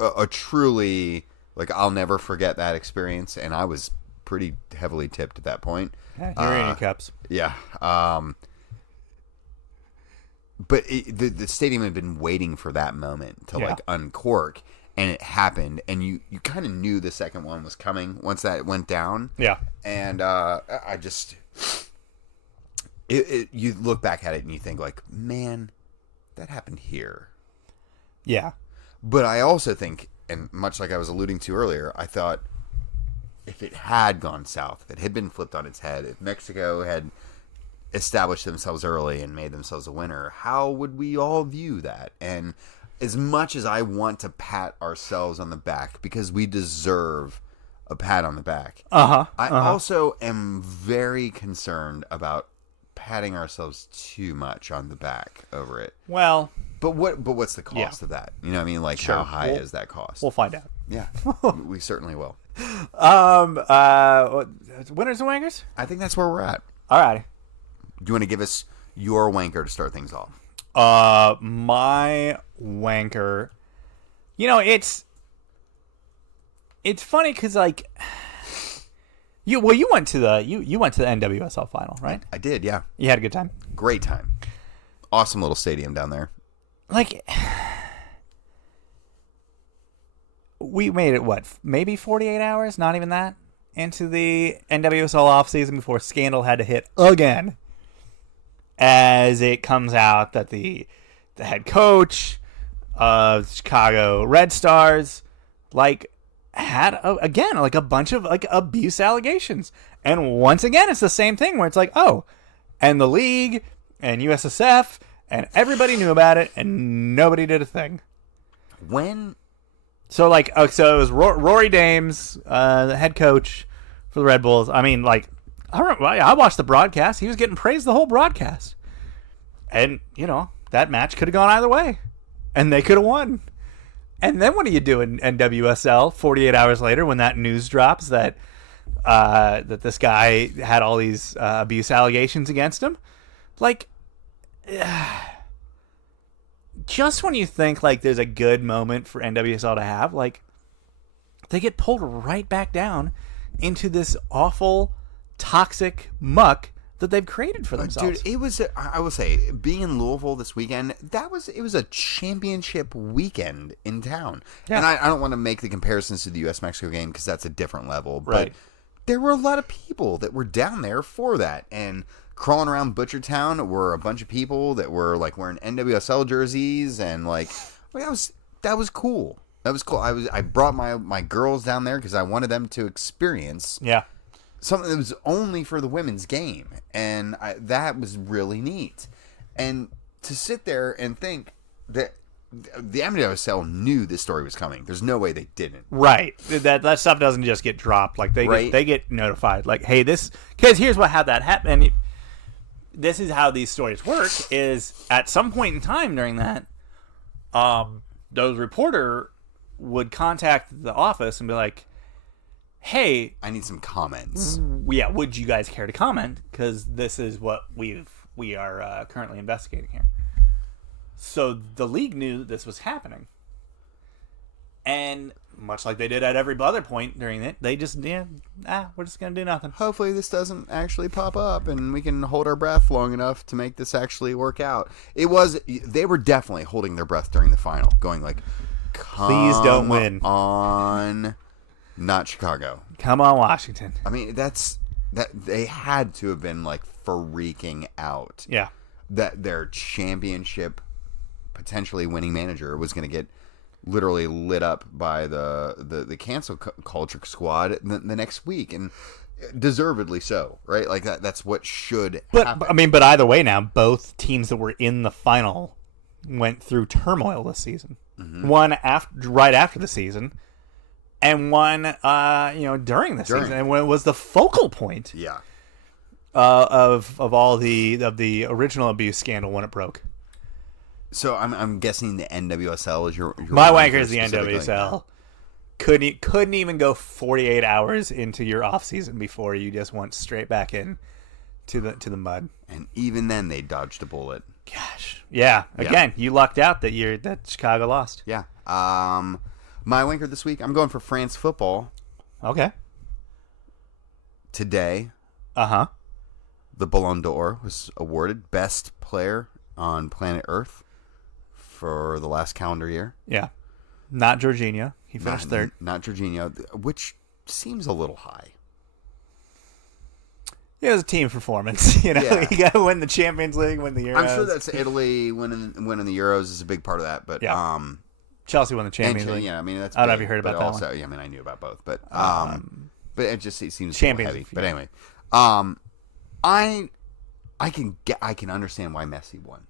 A truly, like, I'll never forget that experience. And I was pretty heavily tipped at that point. Yeah, you're in your cups. Yeah. But the stadium had been waiting for that moment to like uncork, and it happened, and you kind of knew the second one was coming once that went down. Yeah. And I just... you look back at it and you think, like, man, that happened here. Yeah. But I also think, and much like I was alluding to earlier, I thought if it had gone south, if it had been flipped on its head, if Mexico had established themselves early and made themselves a winner, how would we all view that? And as much as I want to pat ourselves on the back, because we deserve a pat on the back, I also am very concerned about patting ourselves too much on the back over it. Well, but what's the cost of that? You know what I mean? Like, sure. how high is that cost? We'll find out. Yeah, we certainly will. Winners and wankers? I think that's where we're at. All right. Do you want to give us your wanker to start things off? My wanker. You know, it's funny because, like, you went to the NWSL final, right? I did, yeah. You had a good time. Great time. Awesome little stadium down there. Like, we made it, what, maybe 48 hours, not even that, into the NWSL offseason before scandal had to hit again. As it comes out that the head coach of the Chicago Red Stars, like, had, again, like, a bunch of, like, abuse allegations. And once again, it's the same thing where it's like, oh, and the league and USSF and everybody knew about it and nobody did a thing. When? So, like, so it was Rory Dames, the head coach for the Red Bulls. I mean, like, I watched the broadcast. He was getting praised the whole broadcast. And, you know, that match could have gone either way. And they could have won. And then what do you do in NWSL 48 hours later when that news drops that that this guy had all these abuse allegations against him? Like, just when you think, like, there's a good moment for NWSL to have, like, they get pulled right back down into this awful, toxic muck that they've created for themselves. Dude, it was, I will say, being in Louisville this weekend, it was a championship weekend in town. Yeah. And I don't want to make the comparisons to the U.S.-Mexico game because that's a different level. Right. But there were a lot of people that were down there for that. And crawling around Butchertown were a bunch of people that were, like, wearing NWSL jerseys. And, like, that was cool. That was cool. I brought my girls down there because I wanted them to experience something that was only for the women's game. And that was really neat. And to sit there and think that the NWSL knew this story was coming. There's no way they didn't. Right. That stuff doesn't just get dropped. Like, they get notified. Like, hey, because here's how that happened. This is how these stories work, is at some point in time during that, those reporter would contact the office and be like, hey, I need some comments. Yeah, would you guys care to comment? Because this is what we are currently investigating here. So the league knew that this was happening. And much like they did at every other point during it, they just, we're just going to do nothing. Hopefully this doesn't actually pop up and we can hold our breath long enough to make this actually work out. They were definitely holding their breath during the final, going like, please don't win. On, not Chicago. Come on, Washington. I mean, that they had to have been like freaking out. Yeah. That their championship potentially winning manager was going to get literally lit up by the cancel culture squad the next week, and deservedly so, right? Like that's what should happen. But either way, now both teams that were in the final went through turmoil this season. Mm-hmm. One right after the season, and one during the season, and when it was the focal point. Yeah. Of all the original abuse scandal when it broke. So I'm guessing the NWSL is your my wanker is the NWSL. Couldn't even go 48 hours into your off season before you just went straight back in to the mud. And even then they dodged a bullet. Gosh, yeah. Again, you lucked out that Chicago lost. Yeah. My wanker this week, I'm going for France football. Okay. Today. The Ballon d'Or was awarded best player on planet Earth for the last calendar year. Yeah. Not Jorginho. He finished third. Not Jorginho, which seems a little high. It was a team performance. You got to win the Champions League, win the Euros. I'm sure that's Italy winning the Euros is a big part of that. But Chelsea won the Champions League. Yeah, I mean that's. I don't know if you heard about that also, one. Yeah, I mean I knew about both, but it seems Champions heavy. League. But anyway, I can understand why Messi won.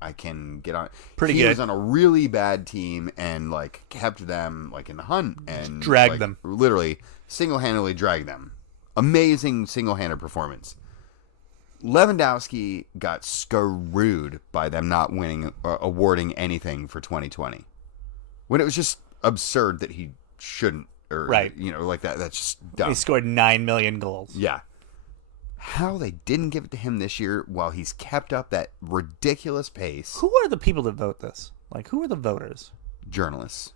I can get on. Pretty he good. was on a really bad team and kept them in the hunt and dragged them. Literally single-handedly dragged them. Amazing single-handed performance. Lewandowski got screwed by them not winning or awarding anything for 2020. When it was just absurd that he shouldn't right. That's just dumb. He scored 9 million goals. Yeah. How they didn't give it to him this year while he's kept up that ridiculous pace. Who are the people that vote this? Who are the voters? Journalists.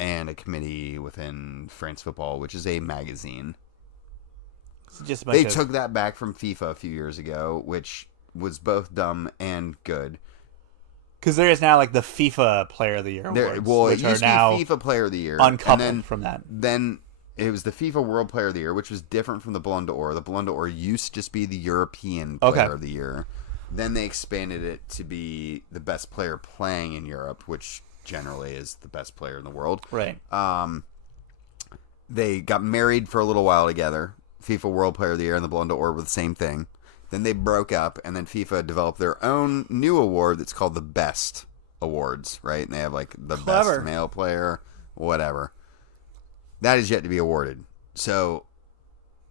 And a committee within France Football, which is a magazine. They took that back from FIFA a few years ago, which was both dumb and good. Because there is now the FIFA Player of the Year awards, which it used are to be FIFA Player of the Year, uncoupled from that. Then it was the FIFA World Player of the Year, which was different from the Ballon d'Or. The Ballon d'Or used to just be the European Player of the Year. Then they expanded it to be the best player playing in Europe, which generally is the best player in the world. Right. They got married for a little while together. FIFA World Player of the Year and the Ballon d'Or were the same thing. Then they broke up, and then FIFA developed their own new award that's called the Best Awards, right? And they have the best male player, whatever. That is yet to be awarded. So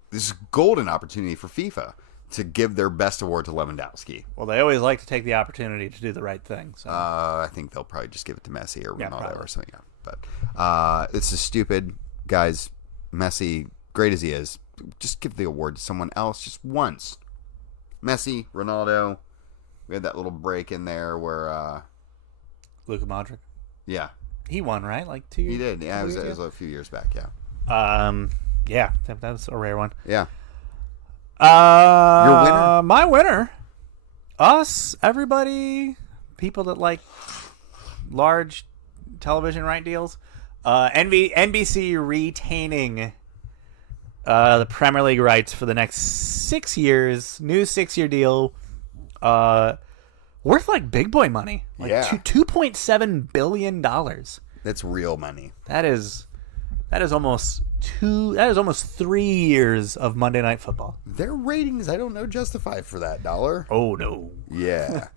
this is a golden opportunity for FIFA to give their best award to Lewandowski. Well, they always like to take the opportunity to do the right thing. So. I think they'll probably just give it to Messi or Ronaldo or something. But this is stupid. Guys, Messi, great as he is, just give the award to someone else just once. Messi, Ronaldo. We had that little break in there where... Luka Modric. Yeah. He won, right? 2 years? He did. Yeah, it was a few years back, yeah. Yeah, that was a rare one. Yeah. Your winner? My winner. Us, everybody, people that like large television right deals. NBC retaining the Premier League rights for the next 6 years. New 6-year deal. Worth big boy money. $2.7 billion. That's real money. That is almost 3 years of Monday Night Football. Their ratings, I don't know, justify for that dollar. Oh no. Yeah.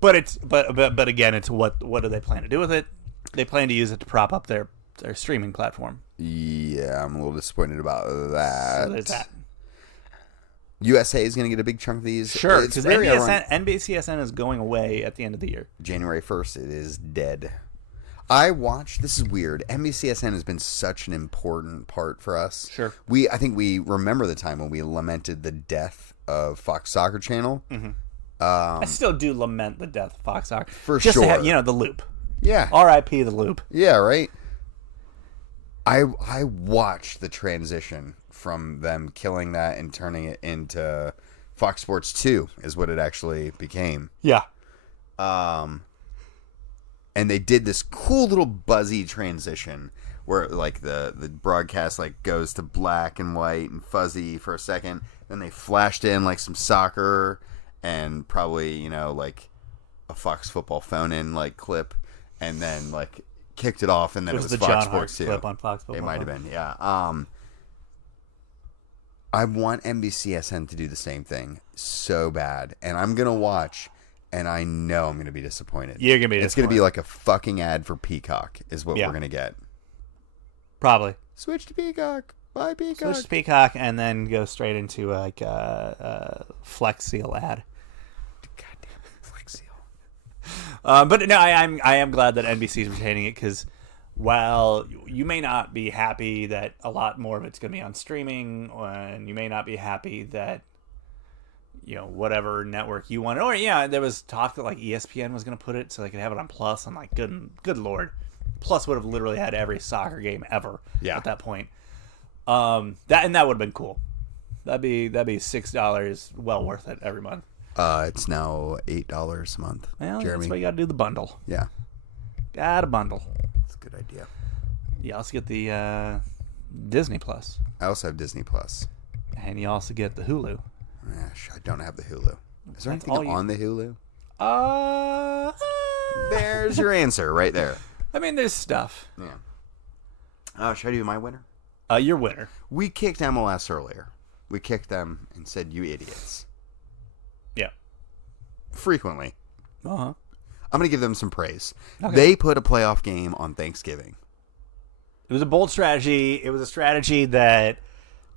But again, it's what do they plan to do with it? They plan to use it to prop up their streaming platform. Yeah, I'm a little disappointed about that. So there's that. USA is going to get a big chunk of these. Sure, because NBCSN is going away at the end of the year. January 1st, it is dead. This is weird. NBCSN has been such an important part for us. Sure. I think we remember the time when we lamented the death of Fox Soccer Channel. Mm-hmm. I still do lament the death of Fox Soccer. For just sure. To have, the loop. Yeah. R.I.P. the loop. Yeah, right? I watched the transition from them killing that and turning it into Fox Sports 2 is what it actually became. Yeah. And they did this cool little buzzy transition where the broadcast goes to black and white and fuzzy for a second. Then they flashed in some soccer and probably, a Fox Football phone-in clip, and then kicked it off, and then it was the Fox John Sports Hart clip on Fox Football. It might have been, yeah. I want NBCSN to do the same thing so bad, and I'm gonna watch, and I know I'm gonna be disappointed. You're gonna be disappointed. It's gonna be like a fucking ad for Peacock, is what we're gonna get. Probably. Switch to Peacock. Buy Peacock. Switch to Peacock, and then go straight into a Flex Seal ad. Goddamn Flex Seal. But no, I am glad that NBC is retaining it, because while you may not be happy that a lot more of it's going to be on streaming, and you may not be happy that whatever network you want, or there was talk that ESPN was going to put it so they could have it on Plus. I'm like, good lord, Plus would have literally had every soccer game ever at that point. That would have been cool. That'd be $6 well worth it every month. It's now $8 a month. Well, Jeremy. that's why you got to do the bundle. Yeah. Got a bundle. That's a good idea. You also get the Disney Plus. I also have Disney Plus. And you also get the Hulu. Gosh, I don't have the Hulu. Is there That's anything on the Hulu? Uh, There's your answer right there. I mean, there's stuff. Yeah. Should I do my winner? Your winner. We kicked MLS earlier. We kicked them and said, you idiots. Yeah. Frequently. Uh-huh. I'm going to give them some praise. Okay. They put a playoff game on Thanksgiving. It was a bold strategy. It was a strategy that,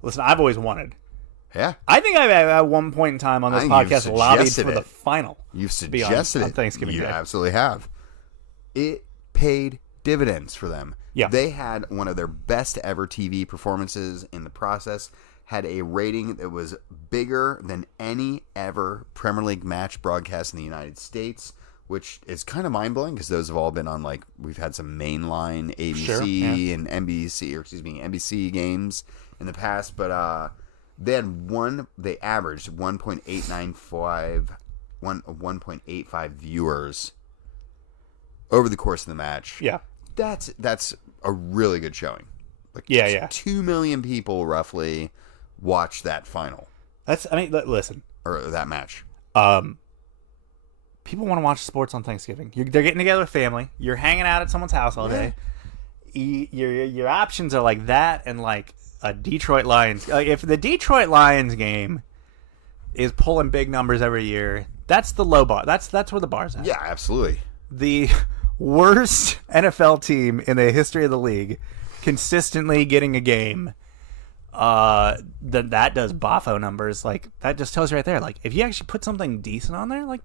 listen, I've always wanted. Yeah. I think I've at one point in time on this podcast lobbied for the final. You've suggested on Thanksgiving Day. You absolutely have. It paid dividends for them. Yeah. They had one of their best ever TV performances in the process, had a rating that was bigger than any ever Premier League match broadcast in the United States, which is kind of mind-blowing because those have all been on, like, we've had some mainline ABC and NBC games in the past, but they averaged 1.85 viewers over the course of the match. Yeah. That's a really good showing. Like, 2 million people roughly watched that final. Listen. Or that match. People want to watch sports on Thanksgiving. They're getting together with family. You're hanging out at someone's house all day. Your options are like that and like a Detroit Lions. If the Detroit Lions game is pulling big numbers every year, that's the low bar. That's where the bar's at. Yeah, absolutely. The worst NFL team in the history of the league consistently getting a game that does boffo numbers. Like, that just tells you right there, like, if you actually put something decent on there, like,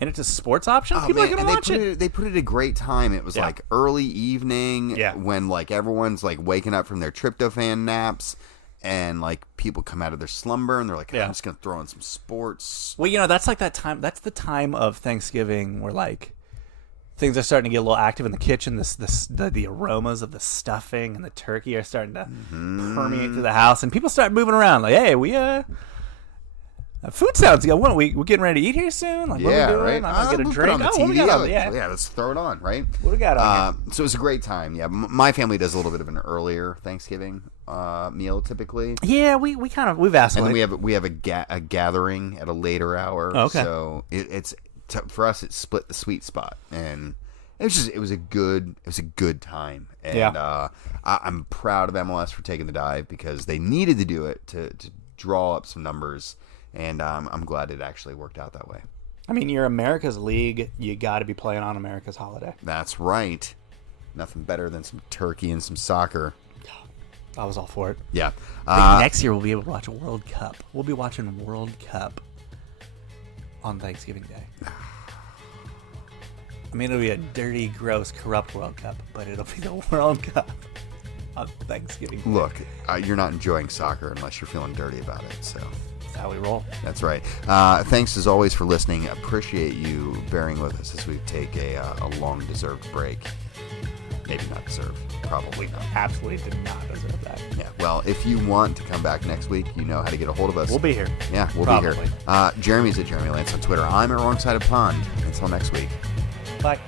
and it's a sports option, people are going to watch it. They put it at a great time. It was like early evening when like everyone's like waking up from their tryptophan naps and like people come out of their slumber and they're like, I'm just going to throw in some sports. Well, that's like that time. That's the time of Thanksgiving where like things are starting to get a little active in the kitchen. The aromas of the stuffing and the turkey are starting to permeate through the house, and people start moving around. Like, hey, we food sounds good. What, we getting ready to eat here soon? Like, what are we doing? Right. I'm gonna get a drink. On the TV. What we got on? Yeah, let's throw it on. Right. What we got on? So it was a great time. Yeah, my family does a little bit of an earlier Thanksgiving meal typically. Yeah, we've asked. And then we have a gathering at a later hour. Okay. So for us, it split the sweet spot, and it was a good time. And I'm proud of MLS for taking the dive because they needed to do it to draw up some numbers. And I'm glad it actually worked out that way. I mean, you're America's league. You got to be playing on America's holiday. That's right. Nothing better than some turkey and some soccer. I was all for it. Yeah. Next year, we'll be able to watch a World Cup. We'll be watching World Cup on Thanksgiving Day. I mean, it'll be a dirty, gross, corrupt World Cup, but it'll be the World Cup on Thanksgiving Day. Look, you're not enjoying soccer unless you're feeling dirty about it, so... That's how we roll. That's right. Thanks as always for listening. Appreciate you bearing with us as we take a long-deserved break. Maybe not deserved. Probably not. Absolutely did not deserve that. Yeah. Well, if you want to come back next week, you know how to get a hold of us. We'll be here. Yeah, we'll be here. Jeremy's at Jeremy Lance on Twitter. I'm at Wrong Side of Pond. Until next week. Bye.